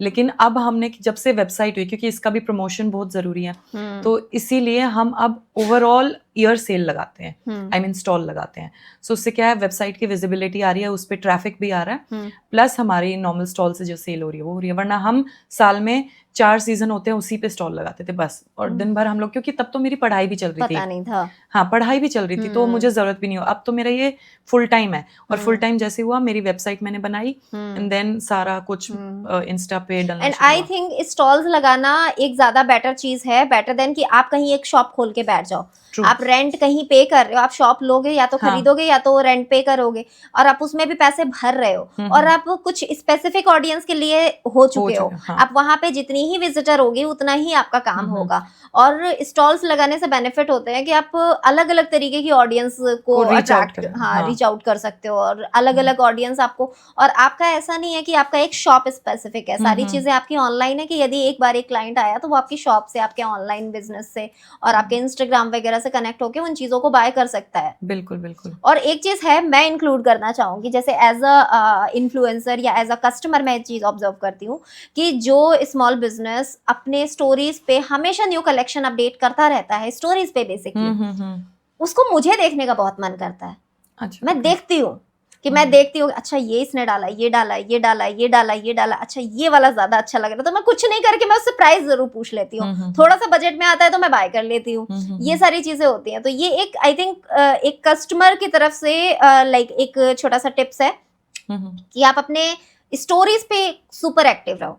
लेकिन अब हमने जब से वेबसाइट हुई, क्योंकि इसका भी प्रमोशन बहुत जरूरी है, तो इसीलिए हम अब ओवरऑल ईयर सेल लगाते हैं, हम्म। आई मीन स्टॉल लगाते हैं। सो उससे क्या है, वेबसाइट की विजिबिलिटी आ रही है, उस पर ट्रैफिक भी आ रहा है, प्लस हमारी नॉर्मल स्टॉल से जो सेल हो रही है वो हो रही है। वरना हम साल में 4 सीजन होते हैं उसी पे स्टॉल लगाते थे बस, और दिन भर हम लोग, क्योंकि तब तो मेरी पढ़ाई भी चल रही थी, पता नहीं था। हाँ पढ़ाई भी चल रही थी, तो मुझे जरूरत भी नहीं हो। अब तो मेरा ये फुल टाइम है, और फुल टाइम जैसे हुआ मेरी वेबसाइट मैंने बनाई, एंड देन सारा कुछ इंस्टा पे डलना एंड शुरू आई हुआ। थिंक स्टॉल्स लगाना एक ज्यादा बेटर चीज है, बेटर देन कि आप कहीं एक शॉप खोल के बैठ जाओ। True. आप रेंट कहीं पे कर रहे हो, आप शॉप लोगे या तो हाँ. खरीदोगे या तो रेंट पे करोगे, और आप उसमें भी पैसे भर रहे हो, और आप कुछ स्पेसिफिक ऑडियंस के लिए हो चुके हो। हाँ. आप वहां पे जितनी ही विजिटर होगी उतना ही आपका काम होगा। और स्टॉल्स लगाने से बेनिफिट होते हैं कि आप अलग अलग तरीके की ऑडियंस को reach out अट्रैक्ट, करें। हाँ हाँ. रीच आउट कर सकते हो, और अलग अलग ऑडियंस आपको। और आपका ऐसा नहीं है कि आपका एक शॉप स्पेसिफिक है, सारी चीजें आपकी ऑनलाइन है, कि यदि एक बार एक क्लाइंट आया तो वो आपकी शॉप से, आपके ऑनलाइन बिजनेस से और आपके इंस्टाग्राम वगैरह से कनेक्ट होकर उन चीजों को बाय कर सकता है। बिल्कुल बिल्कुल। और एक चीज है मैं इंक्लूड करना चाहूंगी, जैसे एज अ इन्फ्लुएंसर या एज अ कस्टमर मैं एक चीज ऑब्जर्व करती हूँ कि जो स्मॉल बिजनेस अपने स्टोरीज पे हमेशा न्यू कलेक्शन अपडेट करता रहता है, स्टोरीज पे बेसिकली, उसको मुझे देखने का बहुत मन करता है। अच्छा, मैं देखती हूँ कि मैं देखती हूँ, अच्छा ये इसने डाला, ये डाला, ये डाला, ये डाला, ये डाला, अच्छा ये वाला ज्यादा अच्छा लग रहा है, तो मैं कुछ नहीं करके मैं उससे प्राइस जरूर पूछ लेती हूँ। थोड़ा सा बजट में आता है तो मैं बाय कर लेती हूँ। ये सारी चीजें होती हैं। तो ये एक आई थिंक एक कस्टमर की तरफ से लाइक एक छोटा सा टिप्स है कि आप अपने स्टोरीज पे सुपर एक्टिव रहो।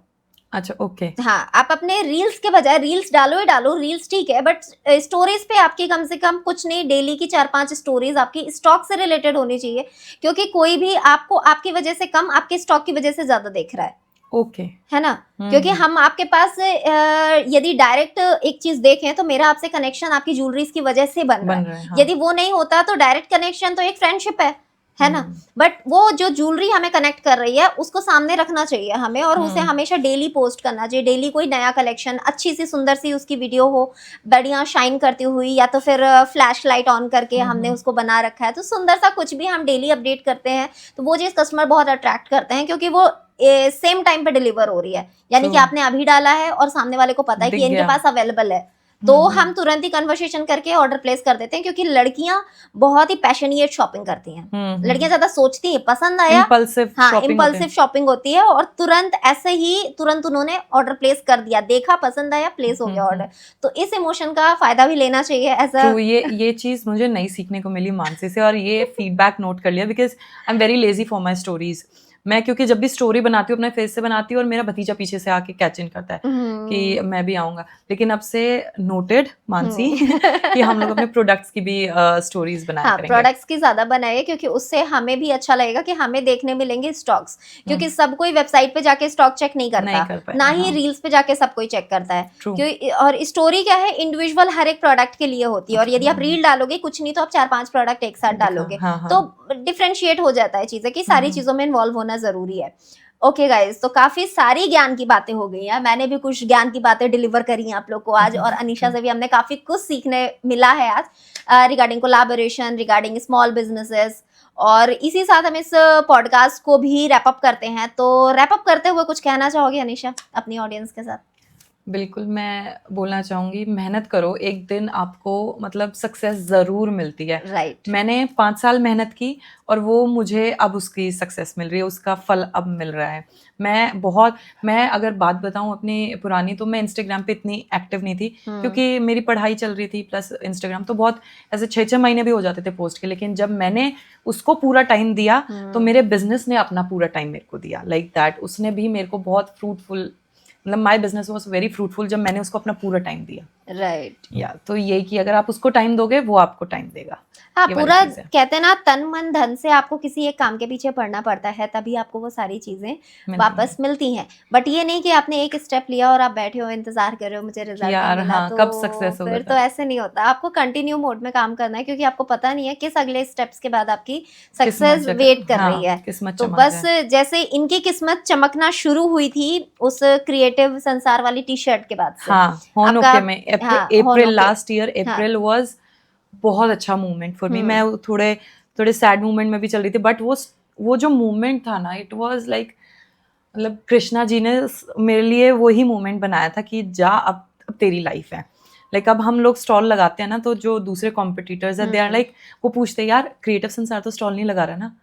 अच्छा, ओके। हाँ, आप अपने रील्स के बजाय, रील्स डालो ही डालो, रील्स ठीक है, बट स्टोरीज पे आपकी कम से कम कुछ नहीं, डेली की 4-5 स्टोरीज आपकी स्टॉक से रिलेटेड होनी चाहिए, क्योंकि कोई भी आपको आपकी वजह से कम, आपके स्टॉक की वजह से ज्यादा देख रहा है। ओके, है ना? क्योंकि हम आपके पास यदि डायरेक्ट एक चीज देखें तो मेरा आपसे कनेक्शन आपकी ज्वेलरीज की वजह से बन रहा है। हाँ। यदि वो नहीं होता तो डायरेक्ट कनेक्शन तो एक फ्रेंडशिप है ना? बट वो जो ज्वेलरी हमें कनेक्ट कर रही है उसको सामने रखना चाहिए हमें, और उसे हमेशा डेली पोस्ट करना चाहिए। डेली कोई नया कलेक्शन, अच्छी सी सुंदर सी उसकी वीडियो हो, बढ़िया शाइन करती हुई, या तो फिर फ्लैश लाइट ऑन करके हमने उसको बना रखा है, तो सुंदर सा कुछ भी हम डेली अपडेट करते हैं तो वो चीज कस्टमर बहुत अट्रैक्ट करते हैं, क्योंकि वो सेम टाइम पे डिलीवर हो रही है। यानी कि आपने अभी डाला है और सामने वाले को पता है कि इनके पास अवेलेबल है, तो हम तुरंत ही कन्वर्सेशन करके ऑर्डर प्लेस कर देते हैं। क्योंकि लड़कियां बहुत ही पैशनेट शॉपिंग करती हैं। लड़कियां ज्यादा सोचती हैं, पसंद आया, इम्पल्सिव शॉपिंग होती है, और तुरंत ऐसे ही तुरंत उन्होंने ऑर्डर प्लेस कर दिया, देखा, पसंद आया, प्लेस हो गया ऑर्डर। तो इस इमोशन का फायदा भी लेना चाहिए ऐसा। तो ये चीज मुझे नई सीखने को मिली मानसी से, और ये फीडबैक नोट कर लिया, because I am very lazy for my stories. मैं क्योंकि जब भी स्टोरी बनाती हूँ अपने फेस से बनाती हूँ, और मेरा भतीजा पीछे से आके कैच इन करता है कि मैं भी आऊंगा। लेकिन अब से नोटेड मानसी कि हम लोग अपने प्रोडक्ट्स की भी स्टोरीज बनाया करेंगे। प्रोडक्ट्स की ज्यादा बनाइए, क्योंकि उससे हमें भी अच्छा लगेगा कि हमें देखने मिलेंगे स्टॉक्स, क्योंकि सब कोई वेबसाइट पे जाके स्टॉक चेक नहीं करता, ना ही रील्स पे जाके सब कोई चेक करता है। और स्टोरी क्या है, इंडिविजुअल हर एक प्रोडक्ट के लिए होती है, और यदि आप रील डालोगे कुछ नहीं तो आप 4-5 प्रोडक्ट एक साथ डालोगे, तो डिफरेंशिएट हो जाता है चीजें कि सारी चीजों में इन्वॉल्व होना जरूरी है। ओके गाइज, तो काफी सारी ज्ञान की बातें हो गई हैं। मैंने भी कुछ ज्ञान की बातें डिलीवर करी हैं आप लोग को आज, और अनीशा से भी हमने काफी कुछ सीखने मिला है आज regarding collaboration, regarding small businesses. और इसी साथ हम इस पॉडकास्ट को भी रैप अप करते हैं। तो रैप अप करते हुए कुछ कहना चाहोगे अनीशा अपनी ऑडियंस के साथ? बिल्कुल, मैं बोलना चाहूंगी, मेहनत करो, एक दिन आपको मतलब सक्सेस ज़रूर मिलती है। राइट। मैंने 5 साल मेहनत की और वो मुझे अब उसकी सक्सेस मिल रही है, उसका फल अब मिल रहा है। मैं अगर बात बताऊं अपनी पुरानी, तो मैं इंस्टाग्राम पे इतनी एक्टिव नहीं थी, क्योंकि मेरी पढ़ाई चल रही थी, प्लस इंस्टाग्राम तो बहुत ऐसे 6-6 महीने भी हो जाते थे पोस्ट के। लेकिन जब मैंने उसको पूरा टाइम दिया तो मेरे बिजनेस ने अपना पूरा टाइम मेरे को दिया, लाइक दैट। उसने भी मेरे को बहुत फ्रूटफुल, मतलब my business was very fruitful जब मैंने उसको अपना पूरा टाइम दिया। राइट। या तो यही कि अगर आप उसको टाइम दोगे वो आपको टाइम देगा। हाँ, पूरा कहते हैं ना, तन मन धन से आपको किसी एक काम के पीछे पड़ना पड़ता है, तभी आपको वो सारी चीजें वापस मिलती हैं। बट ये नहीं कि आपने एक स्टेप लिया और आप बैठे हो इंतजार कर रहे हो मुझे रिजल्ट नहीं मिला, हाँ, तो कब सक्सेस होगा, फिर तो ऐसे नहीं होता। आपको कंटिन्यू मोड में काम करना है, क्योंकि आपको पता नहीं है किस अगले स्टेप्स के बाद आपकी सक्सेस वेट कर रही है। तो बस जैसे इनकी किस्मत चमकना शुरू हुई थी उस क्रिएटिव संसार वाली टी शर्ट के बाद से। अप्रैल लास्ट ईयर, अप्रैल वाज बहुत अच्छा मूवमेंट फॉर मी। मैं थोड़े सैड मूवमेंट में भी चल रही थी, बट वो जो मूवमेंट था ना, इट वाज लाइक, मतलब कृष्णा जी ने मेरे लिए वही मूवमेंट बनाया था कि जा, अब तेरी लाइफ है। लाइक अब हम लोग स्टॉल लगाते हैं ना, तो जो दूसरे कॉम्पिटिटर्स है दे आर लाइक, वो पूछते हैं यार क्रिएटिव संसार तो स्टॉल नहीं लगा रहा ना,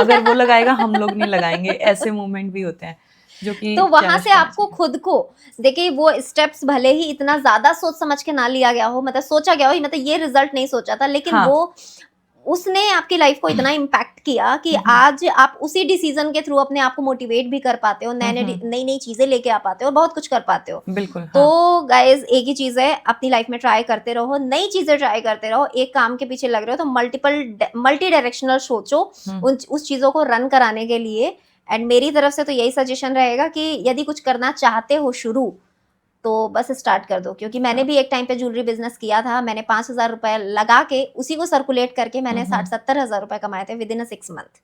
अगर वो लगाएगा हम लोग नहीं लगाएंगे, ऐसे मोमेंट भी होते हैं जो कि तो वहां से आपको खुद को देखिए, वो स्टेप्स भले ही इतना ज्यादा सोच समझ के ना लिया गया हो, मतलब सोचा गया हो, मतलब ये रिजल्ट नहीं सोचा था, लेकिन हाँ. वो उसने आपकी लाइफ को इतना इम्पैक्ट किया कि आज आप उसी डिसीजन के थ्रू अपने आप को मोटिवेट भी कर पाते हो, नई नई चीजें लेके आ पाते हो, बहुत कुछ कर पाते हो। बिल्कुल। तो गाइज एक ही चीज है, अपनी लाइफ में ट्राई करते रहो, नई चीजें ट्राई करते रहो। एक काम के पीछे लग रहे हो तो मल्टी डायरेक्शनल सोचो उस चीजों को रन कराने के लिए। एंड मेरी तरफ से तो यही सजेशन रहेगा कि यदि कुछ करना चाहते हो शुरू, तो बस स्टार्ट कर दो, क्योंकि मैंने भी एक टाइम पे ज्वेलरी बिजनेस किया था। मैंने 5,000 रुपए लगा के उसी को सर्कुलेट करके मैंने 60-70 हजार रुपए कमाए थे विद इन 6 मंथ,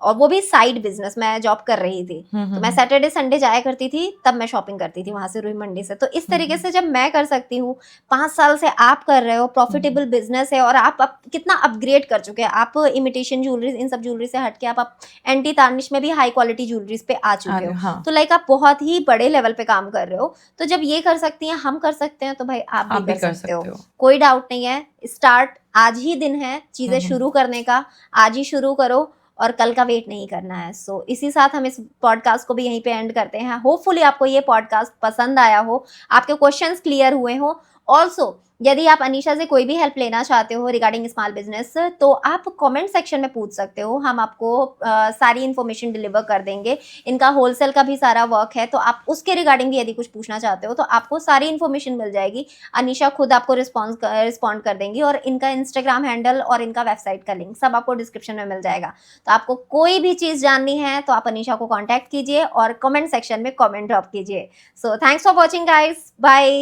और वो भी साइड बिजनेस, मैं जॉब कर रही थी तो मैं सैटरडे संडे जाया करती थी, तब मैं शॉपिंग करती थी वहां से रुई मंडी से। तो इस तरीके से जब मैं कर सकती हूँ, 5 साल से आप कर रहे हो, प्रॉफिटेबल बिजनेस है, और आप कितना अपग्रेड कर चुके हैं, आप इमिटेशन ज्वेलरी, इन सब ज्वेलरी से हटके आप एंटी तार्निश में भी हाई क्वालिटी ज्वेलरीज पे आ चुके हो। तो लाइक आप बहुत ही बड़े लेवल पे काम कर रहे हो। तो जब ये कर सकती हैं, हम कर सकते हैं, तो भाई आप भी कर सकते हो। कोई डाउट नहीं है। स्टार्ट आज ही दिन है चीजें शुरू करने का, आज ही शुरू करो और कल का वेट नहीं करना है। सो इसी साथ हम इस पॉडकास्ट को भी यहीं पे एंड करते हैं। होपफुली आपको ये पॉडकास्ट पसंद आया हो, आपके क्वेश्चंस क्लियर हुए हो। ऑल्सो यदि आप अनीशा से कोई भी हेल्प लेना चाहते हो रिगार्डिंग स्मॉल बिजनेस, तो आप कमेंट सेक्शन में पूछ सकते हो, हम आपको सारी इन्फॉर्मेशन डिलीवर कर देंगे। इनका होलसेल का भी सारा वर्क है, तो आप उसके रिगार्डिंग भी यदि कुछ पूछना चाहते हो तो आपको सारी इन्फॉर्मेशन मिल जाएगी। अनीशा खुद आपको रिस्पॉन्ड कर देंगी, और इनका इंस्टाग्राम हैंडल और इनका वेबसाइट का लिंक सब आपको डिस्क्रिप्शन में मिल जाएगा। तो आपको कोई भी चीज़ जाननी है तो आप अनीशा को कॉन्टैक्ट कीजिए और कमेंट सेक्शन में कमेंट ड्रॉप कीजिए। So thanks for watching guys, bye.